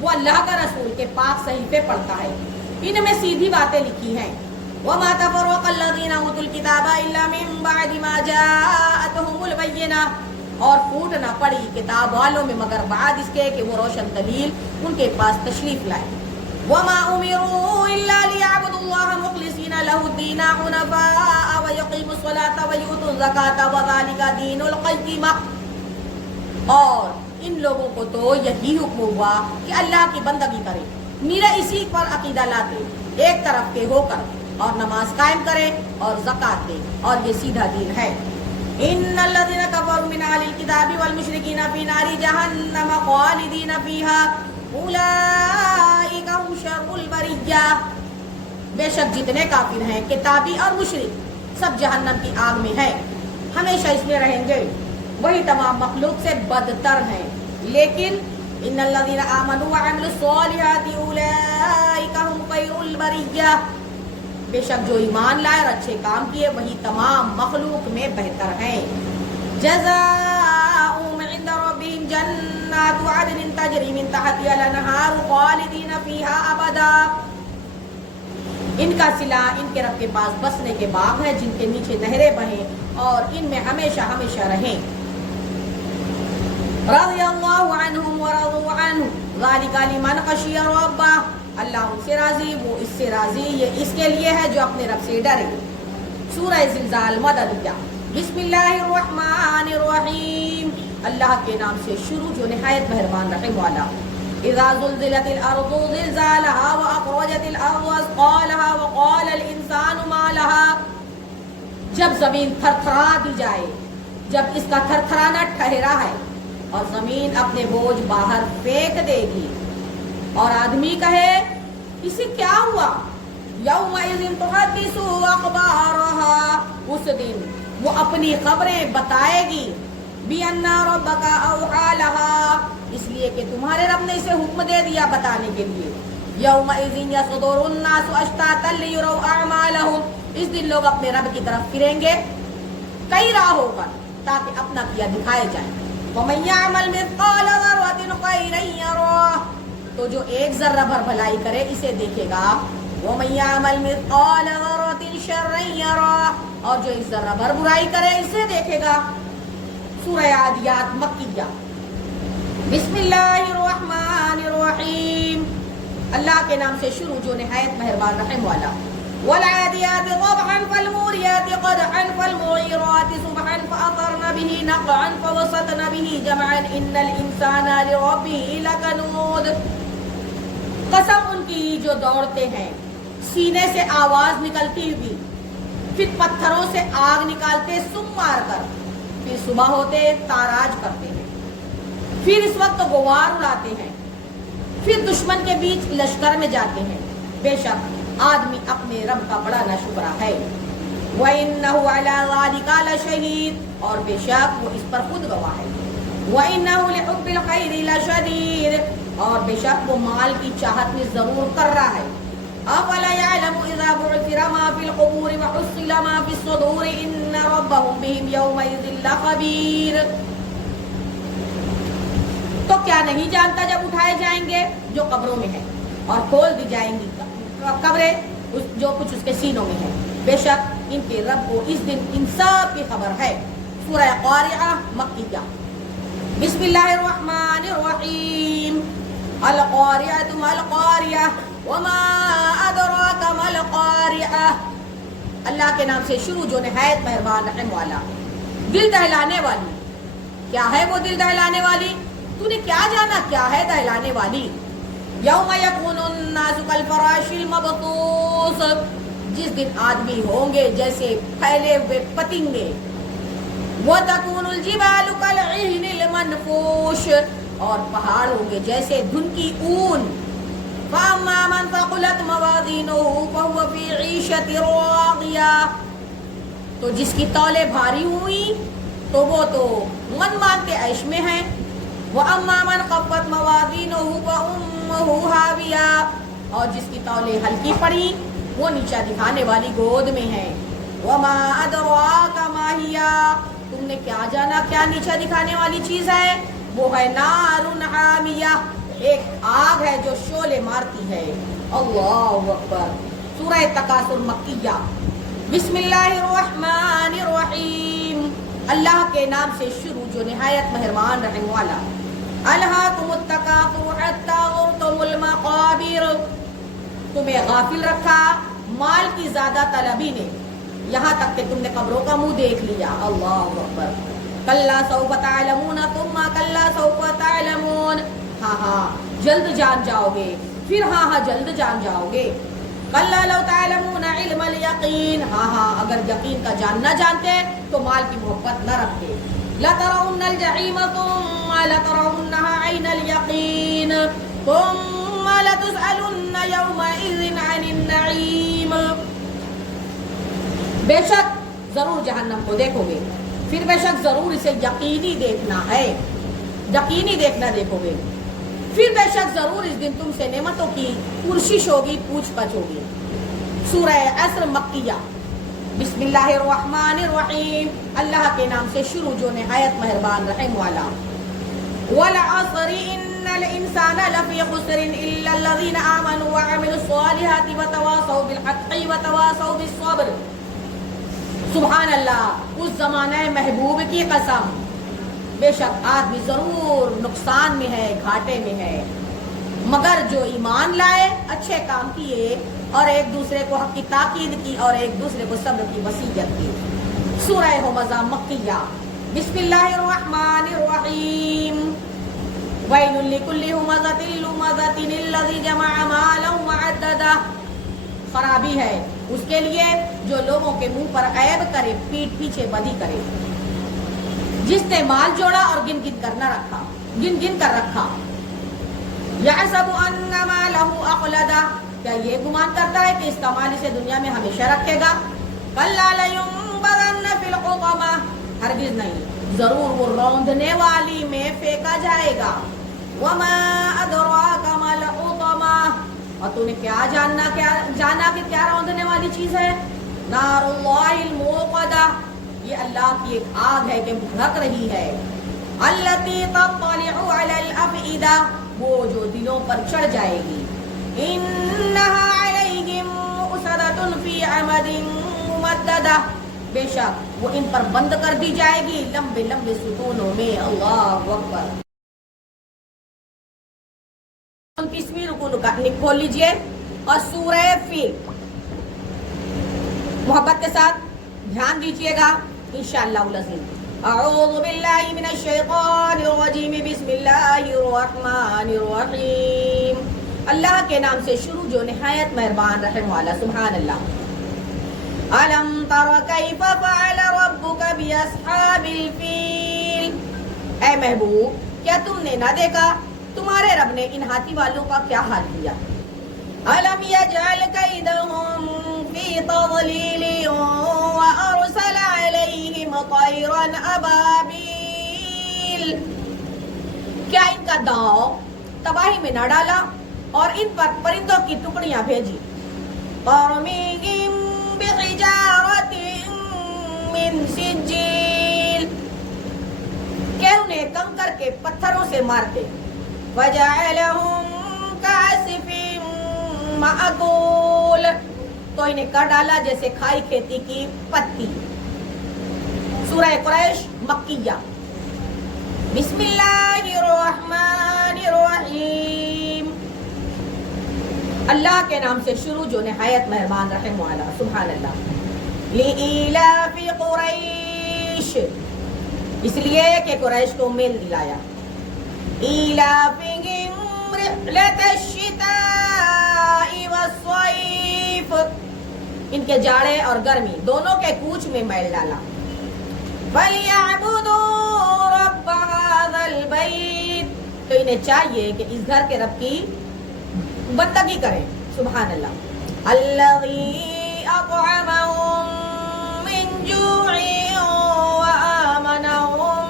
وہ اللہ کا رسول کے پاک صحیفے پڑھتا ہے، ان میں سیدھی باتیں لکھی ہیں. وما تفرق الذین اوتوا الکتاب الا من بعد ما جاءتهم البینہ، اور پھوٹ نہ پڑی کتاب والوں میں مگر بعد اس کے کہ وہ روشن دلیل ان کے پاس تشریف لائے. وما امروا الا ليعبدوا الله مخلصین له الدین حنفاء ويقیموا الصلاة ويؤتوا الزکاة وذلك دین القیمہ، اور ان لوگوں کو تو یہی حکم ہوا کہ اللہ کی بندگی کرے، میرا اسی پر عقیدہ لاتے، ایک طرف کے ہو کر، اور نماز قائم کرے اور زکات دے، اور یہ سیدھا دین ہے. ان الذين كفروا من اهل الكتاب والمشركين في نار جهنم خالدين فيها اولئك هم شر البریہ، بے شک جتنے کافر ہیں کتابی اور مشرک سب جہنم کی آگ میں ہیں، ہمیشہ اس میں رہیں گے، وہی تمام مخلوق سے بدتر ہیں۔ لیکن ان الذین آمنوا وعملوا الصالحات اولئک هم خیر البریہ، بے شک جو ایمان لائے اور اچھے کام کیے وہی تمام مخلوق میں بہتر ہیں۔ جزاؤہم عند ربہم جنات عدن تجری من تحتہا الانہار خالدین فیہا ابدا، ان کا صلہ ان کے رب کے پاس بسنے کے باغ ہیں جن کے نیچے نہریں بہیں اور ان میں ہمیشہ ہمیشہ رہیں۔ رضی اللہ عنہم ورضوا عنہ ذالک لمن خشی ربہ، اللہ ان سے راضی وہ اس سے راضی، یہ اس کے لیے ہے جو اپنے رب سے ڈرے۔ سورہ زلزال مدنیہ۔ بسم اللہ الرحمن الرحیم، اللہ کے نام سے شروع جو نہایت مہربان رحم والا۔ اذا زلزلت الارض زلزالها واخرجت الارض اثقالها وقال الانسان ما لها، جب زمین تھر تھرا دی جائے، جب اس کا تھر تھرانا ٹھہرا ہے اور زمین اپنے بوجھ باہر پھینک دے گی اور آدمی کہے اسے کیا ہوا، یومئذ تحدث اخبارها، اس دن وہ اپنی خبریں بتائے گی، بِأَنَّ رَبَّكَ أَوْحَىٰ لَهَا، اس لیے کہ تمہارے رب نے اسے حکم دے دیا بتانے کے لیے۔ یومئذ یصدر الناس اشتاتا لیروا اعمالهم، اس دن لوگ اپنے رب کی طرف پھریں گے کئی راہ ہو کر تاکہ اپنا کیا دکھائے جائیں۔ وَمَن يَعْمَلْ مِثْقَالَ ذَرَّةٍ خَيْرًا يَرَهُ، تو جو ایک ذرہ بھر بھلائی کرے اسے دیکھے گا۔ وَمَن يَعْمَلْ مِثْقَالَ ذَرَّةٍ شَرًّا يَرَهُ، اور جو ایک ذرہ بھر برائی کرے اسے دیکھے گا۔ سورہ عادیات مکیہ۔ بسم اللہ الرحمن الرحیم، اللہ کے نام سے شروع جو نہایت مہربان رحم والا۔ والعادیات ضبحا فالموریات قدحا فالمغیرات صبحا فأثرن به نقعا فوسطن به جمعا ان الانسان لربه لکنود، قسم ان کی جو دوڑتے ہیں، سینے سے آواز نکلتی ہوئی، پھر پتھروں سے آگ نکالتے سم مار کر، پھر صبح ہوتے تاراج کرتے ہیں، پھر اس وقت غبار اڑاتے ہیں، پھر دشمن کے بیچ لشکر میں جاتے ہیں۔ بے شک آدمی اپنے رب کا بڑا ناشکرا ہے۔ وَإِنَّهُ عَلَى ذَلِكَ لَشَهِيدٌ، اور بے شک وہ اس پر خود گواہ ہے۔ وَإِنَّهُ لِحُبِّ الْخَيْرِ لَشَدِيدٌ، اور بے شک وہ مال کی چاہت میں ضرور کر رہا ہے۔ أَفَلَا يَعْلَمُ إِذَا بُعْثِرَ مَا فِي الْقُبُورِ وَحُصِّلَ مَا فِي الصُّدُورِ إِنَّ رَبَّهُم بِهِمْ يَوْمَئِذٍ لَخَبِيرٌ، تو کیا نہیں جانتا جب اٹھائے جائیں گے جو قبروں میں ہیں اور کھول دی جائیں گی قبریں جو کچھ اس کے سینوں میں ہے، بے شک ان کے رب کو اس دن ان سب کی خبر ہے۔ سورہ قاریعہ مکیہ۔ بسم اللہ الرحمن الرحیم، القاریعۃ ما القاریعہ وما ادراک ما القاریعہ، اللہ کے نام سے شروع جو نہایت مہربان رحم والا۔ دل دہلانے والی، کیا ہے وہ دل دہلانے والی؟ تو نے کیا جانا کیا ہے دہلانے والی؟ یوم یکون الناس کالفراش المبثوث، جس دن آدمی ہوں گے جیسے پھیلے ہوئے پتنگے۔ وتکون الجبال کالعہن المنفوش، اور پہاڑ ہوں گے جیسے دھن کی اون۔ فاما من ثقلت موازینہ فہو فی عیشۃ راضیہ، تو جس کی تولیں بھاری ہوئی تو وہ تو من مانتے عیش میں ہیں۔ وَأَمَّا مَنْ خَفَّتْ مَوَازِينُهُ فَأُمُّهُ هَاوِيَةٌ، اور جس کی تولیں ہلکی پڑی وہ نیچا دکھانے والی گود میں ہے۔ وَمَا أَدْرَاكَ مَا هِيَ، تم نے کیا جانا کیا نیچا دکھانے والی چیز ہے؟ وہ ہے نَارٌ حَامِيَةٌ، ایک آگ ہے جو شعلے مارتی ہے۔ اللہ اکبر۔ سورہ تکاثر مکیہ۔ بسم اللہ الرحمن الرحیم، اللہ کے نام سے شروع جو نہایت مہربان رحم والا۔ الہاکم التکاثر حتی زرتم المقابر، تمہیں غافل رکھا مال کی زیادہ طلبی نے یہاں تک کہ تم نے قبروں کا منہ دیکھ لیا۔ اللہ اکبر۔ کلا سوف تعلمون ثم کلا سوف تعلمون، ہاں جلد جان جاؤ گے، پھر ہاں جلد جان جاؤ گے۔ کلا لو تعلمون علم الیقین، ہاں اگر یقین کا جاننا جانتے تو مال کی محبت نہ رکھتے۔ لترون الجحیم ثم لترونها عین الیقین ثم لتسألن يومئذ عن النعيم. بے شک ضرور جہنم کو دیکھو گے، پھر بے شک ضرور اسے یقینی دیکھنا ہے، یقینی دیکھنا دیکھو گے، پھر بے شک ضرور اس دن تم سے نعمتوں کی پرسش ہوگی، پوچھ پچھ ہوگی. سورہ عصر مکیہ. بسم اللہ الرحمن الرحیم، اللہ کے نام سے شروع جو نہایت مہربان رحم والا. والعصر ان الانسان لفی خسر الا الذین آمنوا وعملوا الصالحات وتواصوا بالحق وتواصوا بالصبر. سبحان اللہ. اس زمانہ محبوب کی قسم، بے شک آدمی ضرور نقصان میں ہے، گھاٹے میں ہے، مگر جو ایمان لائے، اچھے کام کیے اور ایک دوسرے کو حق کی تاکید کی اور ایک دوسرے کو صبر کی وصیت کی. سورہ ہمزہ مکیہ. بسم اللہ الرحمن الرحیم. ویل لکل ہمزۃ لمزۃ الذی جمع مالا وعددہ. خرابی ہے اس کے لیے جو لوگوں کے منہ پر عیب کرے، پیٹ پیچھے بدی کرے، جس نے مال جوڑا اور گن گن کر رکھا. یحسب ان مالہ اخلدہ. کیا یہ گمان کرتا ہے کہ اس کا مال اسے دنیا میں ہمیشہ رکھے گا؟ کلا لینبذن فی الحطمہ. ہرگز نہیں، ضرور وہ روندنے والی میں پھینکا جائے گا. وما ادراک ما الحطمہ. اور تو نے کیا جانا کہ کیا روندنے والی چیز ہے؟ نار اللہ الموقدہ. یہ اللہ کی ایک آگ ہے کہ بھڑک رہی ہے. التی تطلع علی الافئدہ. وہ جو دلوں پر چڑھ جائے گی. انہا علیہم مؤصدۃ فی عمد ممددہ. بے شک وہ ان پر بند کر دی جائے گی لمبے لمبے ستونوں میں. اللہ اکبر. 29ویں رکوع کھول لیجئے اور سورہ فیل محبت کے ساتھ دھیان دیجئے گا انشاءاللہ العظیم. اعوذ باللہ من الشیطان الرجیم. بسم اللہ الرحمن الرحیم. اللہ کے نام سے شروع جو نہایت مہربان رحم والا. سبحان اللہ. الم تر کیف فعل ربک باصحاب الفیل. اے محبوب، کیا تم نے نہ دیکھا تمہارے رب نے ان ہاتھی والوں کا کیا حال کیا؟ الم یجعل کیدہم فی تضلیل وارسل علیہم طیرا ابابیل. کیا ان کا داؤ تباہی میں نہ ڈالا اور ان پر پرندوں کی ٹکڑیاں بھیجی. ترمیہم بحجارۃ من سجیل. کہ انہیں کنکر کے پتھروں سے مارتے. وجعلہم کعصف مأکول. تو انہیں کر ڈالا جیسے کھائی کھیتی کی پتی. سورہ قریش مکیہ. بسم اللہ الرحمن الرحیم. اللہ کے نام سے شروع جو نہایت مہربان رحم والا. سبحان اللہ. لإیلاف قریش. اس لیے کہ قریش کو میل دلایا. ایلافہم رحلۃ الشتاء والصیف. ان کے جاڑے اور گرمی دونوں کے کوچ میں میل ڈالا. فَلْيَعْبُدُوا رَبَّ هَذَا الْبَيْتِ. تو انہیں چاہیے کہ اس گھر کے رب کی بندگی کریں. سبحان اللہ. الَّذِي أَطْعَمَهُم مِّن جُوعٍ وَآمَنَهُم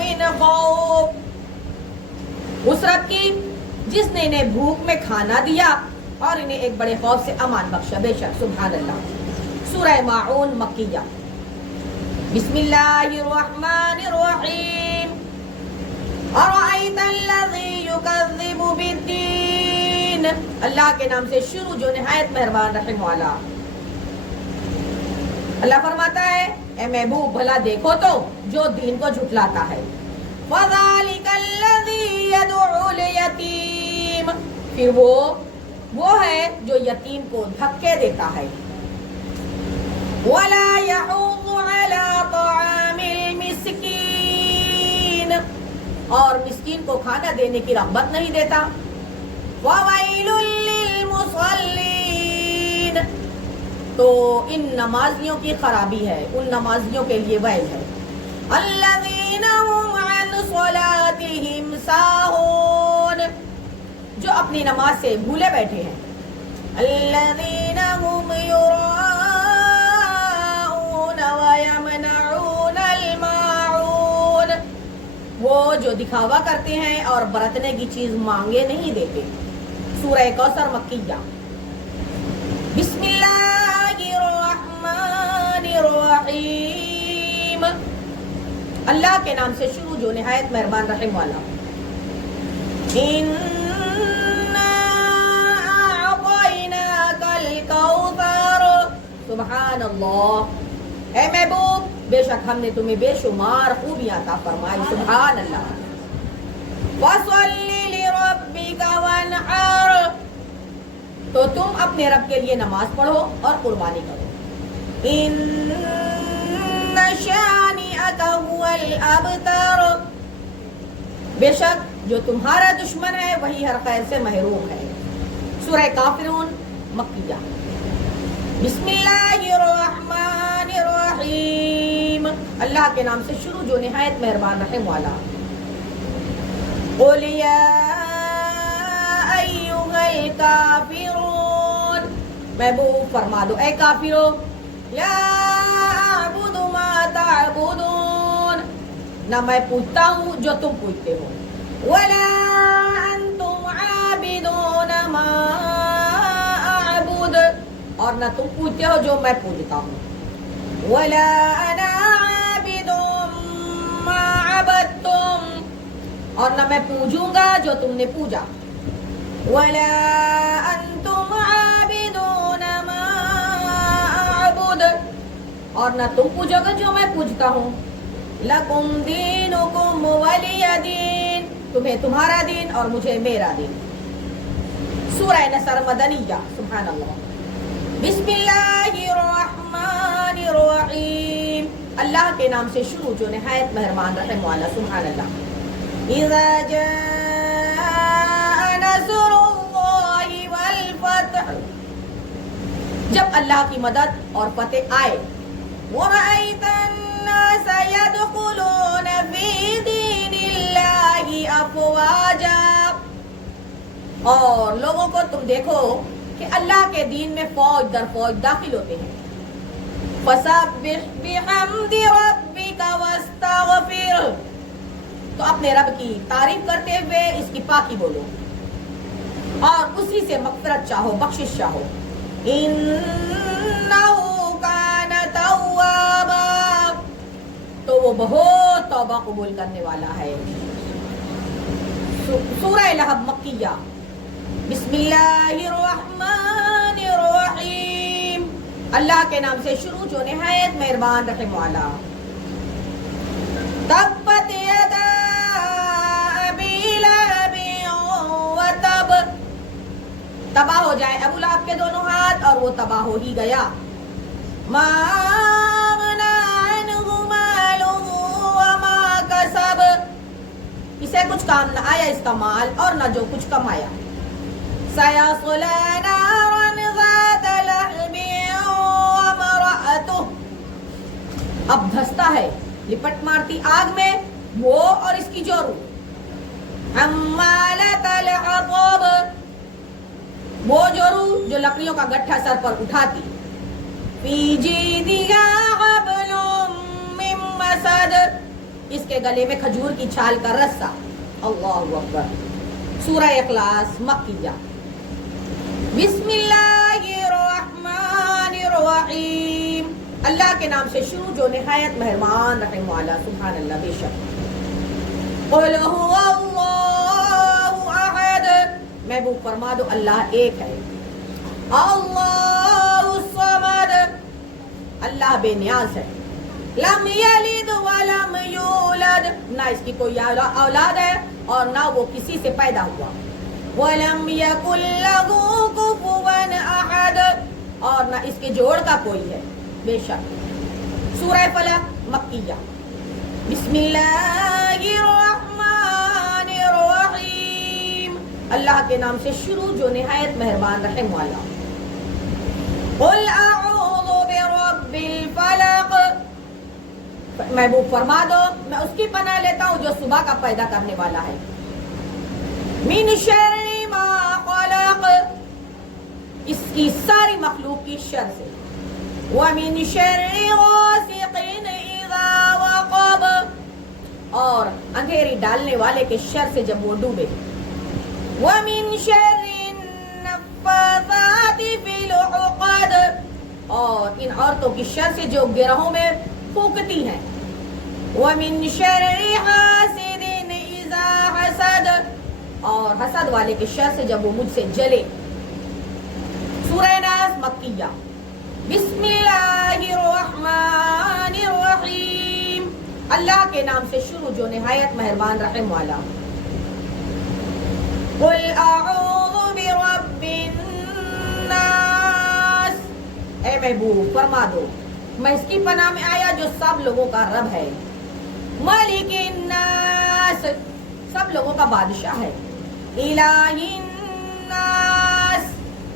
مِّنْ خَوْفٍ. اس رب کی جس نے انہیں بھوک میں کھانا دیا اور انہیں ایک بڑے خوف سے امان بخشا. بے شک سبحان اللہ. سورہ ماعون مکیہ. بسم اللہ الرحمن الرحیم. ارأیت الذی یکذب بالدین. اللہ کے نام سے شروع جو نہایت مہربان رحم والا. اللہ فرماتا ہے اے محبوب بھلا دیکھو تو جو دین کو جھٹلاتا ہے. وذالک الذی یدعو الیتیم. پھر وہ ہے جو یتیم کو دھکے دیتا ہے. ولا یحوض علی طعام المسکین. اور مسکین کو کھانا دینے کی رغبت نہیں دیتا. وویل للمصلین. تو ان نمازیوں کی خرابی ہے، ان نمازیوں کے لیے ویل ہے. الذین هم عن صلاتهم ساہون. جو جو اپنی نماز سے بھولے بیٹھے ہیں. الذین هم یراؤون ویمنعون الماعون، وہ جو دکھاوا کرتے ہیں اور برتنے کی چیز مانگے نہیں دیتے. سورہ کوثر مکیہ. بسم اللہ الرحمن الرحیم، اللہ کے نام سے شروع جو نہایت مہربان رحم والا. اِنَّا أَعْطَيْنَاكَ الْكَوْثَرَ، سبحان اللہ. اے محبوب، بے شک ہم نے تمہیں بے شمار خوبیاں عطا فرمائی. سبحان اللہ. فَصَلِّ لِرَبِّكَ وَانْحَرْ، تو تم اپنے رب کے لیے نماز پڑھو اور قربانی کرو. اِنَّ شَانِئَكَ هُوَ الْأَبْتَرُ، بے شک جو تمہارا دشمن ہے وہی ہر خیر سے محروم ہے. سورہ کافرون مکیہ. بسم اللہ الرحمن الرحیم، اللہ کے نام سے شروع جو نہایت مہربان رحم والا. قُلْ يَا أَيُّهَا الْكَافِرُونَ، محبوب فرما دو اے کافرو، لا اعبد ما تعبدون، نہ میں پوجتا ہوں جو تم پوجتے ہو. ولا انتم عابدون ما اعبد، اور نہ تم پوجتے ہو جو میں پوجتا ہوں. ولا انا عابد ما عبدتم، اور نہ میں پوجوں گا جو تم نے پوجا. ولا انتم عابدون ما اعبد، اور نہ تم پوجو گے جو میں پوجتا ہوں. لکم دینکم ولی دین، تمہیں تمہارا دین اور مجھے میرا دین. سورہ نصر مدنیہ. سبحان اللہ. بسم اللہ الرحمن الرحیم، اللہ کے نام سے شروع جو نہایت مہربان رحم والا. سبحان اللہ. اذا جاء نصر اللہ والفتح، جب اللہ کی مدد اور فتح آئے. وَرَأَيْتَ النَّاسَ يَدْخُلُونَ فِي دِينِ اللَّهِ أَفْوَاجًا، اور لوگوں کو تم دیکھو کہ اللہ کے دین میں فوج در فوج داخل ہوتے ہیں. فَسَبِّحْ بِحَمْدِ رَبِّكَ وَاسْتَغْفِرْ، تو اپنے رب کی تعریف کرتے ہوئے اس کی پاکی بولو اور اسی سے مغفرت چاہو، بخشش چاہو. إِنَّهُ كَانَ تَوَّابًا، تو وہ بہت توبہ قبول کرنے والا ہے. سورہ لہب مکیہ. بسم اللہ الرحمن الرحیم، اللہ کے نام سے شروع جو نہایت مہربان رحم والا. تبت یدا ابی لہب وتب، تباہ ہو جائے ابو لہب کے دونوں ہاتھ اور وہ تباہ ہو ہی گیا. ما اغنی عنہ مالہ وما کسب، اسے کچھ کام نہ آیا اس کا مال اور نہ جو کچھ کمایا. سیصلی نارا ذات لہب وامرأتہ، اب دھستا ہے، لپٹ مارتی آگ میں وہ اور اس کی جورو. حمالۃ الحطب، وہ جورو جو لکڑیوں کا گٹھا سر پر اٹھاتی. فی جیدہا حبل من مسد، اس کے گلے میں کھجور کی چھال کا رسہ. اللہ اکبر. سورہ اخلاص مکیہ. بسم اللہ الرحمن الرحیم، اللہ کے نام سے شروع جو نہایت مہربان رحم والا. سبحان اللہ. بے شک. قل هو اللہ احد، محبوب فرما دو اللہ ایک ہے. اللہ الصمد، اللہ بے نیاز ہے. لم یلد ولم یولد، نہ اس کی کوئی اولاد ہے اور نہ وہ کسی سے پیدا ہوا. ولم یکن لہ کفوا احد، اور نہ اس کے جوڑ کا کوئی ہے. بے شک. سورہ فلق مکیہ. بسم اللہ الرحمن الرحیم، اللہ کے نام سے شروع جو نہایت مہربان رحم والا. قل اعوذ برب الفلق، محبوب فرما دو میں اس کی پناہ لیتا ہوں جو صبح کا پیدا کرنے والا ہے. من شر ما ما خلق، اس کی ساری مخلوق کی شر سے. وَمِن شَرِّ غَاسِقٍ إِذَا وَقَبَ، اور اندھیری ڈالنے والے کے شر سے جب وہ ڈوبے. وَمِن شَرِّ النَّفَّاثَاتِ فِي الْعُقَدِ، اور ان عورتوں کی شر سے جو گرہوں میں پھونکتی ہیں. وَمِن شَرِّ حَاسِدٍ إِذَا حَسَدَ، اور حسد والے کے شر سے جب وہ مجھ سے جلے. سورہ ناس مکیہ. بسم اللہ الرحمن الرحیم، اللہ کے نام سے شروع جو نہایت مہربان رحم والا. قل اعوذ برب الناس، اے محبوب فرما دو میں اس کی پناہ میں آیا جو سب لوگوں کا رب ہے. مالک الناس، سب لوگوں کا بادشاہ ہے. الہ الناس،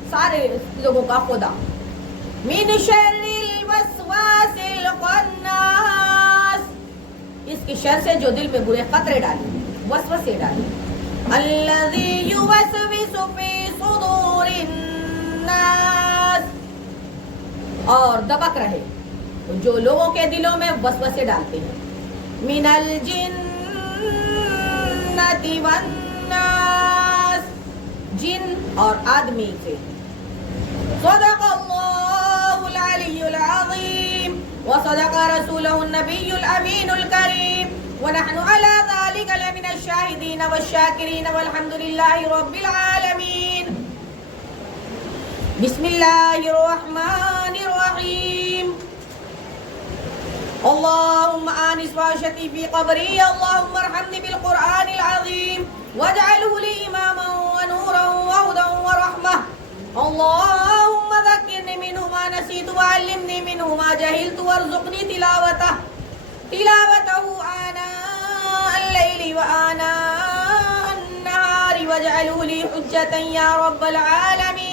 سارے لوگوں کا خدا. من شر الوسواس الخناس، اس کی شر سے جو دل میں برے خطرے ڈالے، وسوسے ڈالے. الذی یوسوس فی صدور الناس، اور دبک رہے جو لوگوں کے دلوں میں وسوسے ڈالتے ہیں. من الجنۃ والناس، جن اور آدمی سے. صدق اللہ العلی العظیم وصدق رسولہ النبی الامین الکریم ونحن على ذلك لمن الشاہدین والشاکرین والحمد للہ رب العالمین. بسم اللہ الرحمن الرحیم. اللهم آنس وحشتي في قبري، اللهم ارحمني بالقرآن العظيم واجعله لي إماما ونورا وهدى ورحمة. اللهم ذكرني منه ما نسيت وعلمني منه ما جهلت وارزقني تلاوته آناء الليل وآناء النهار واجعله لي حجة يا رب العالمين.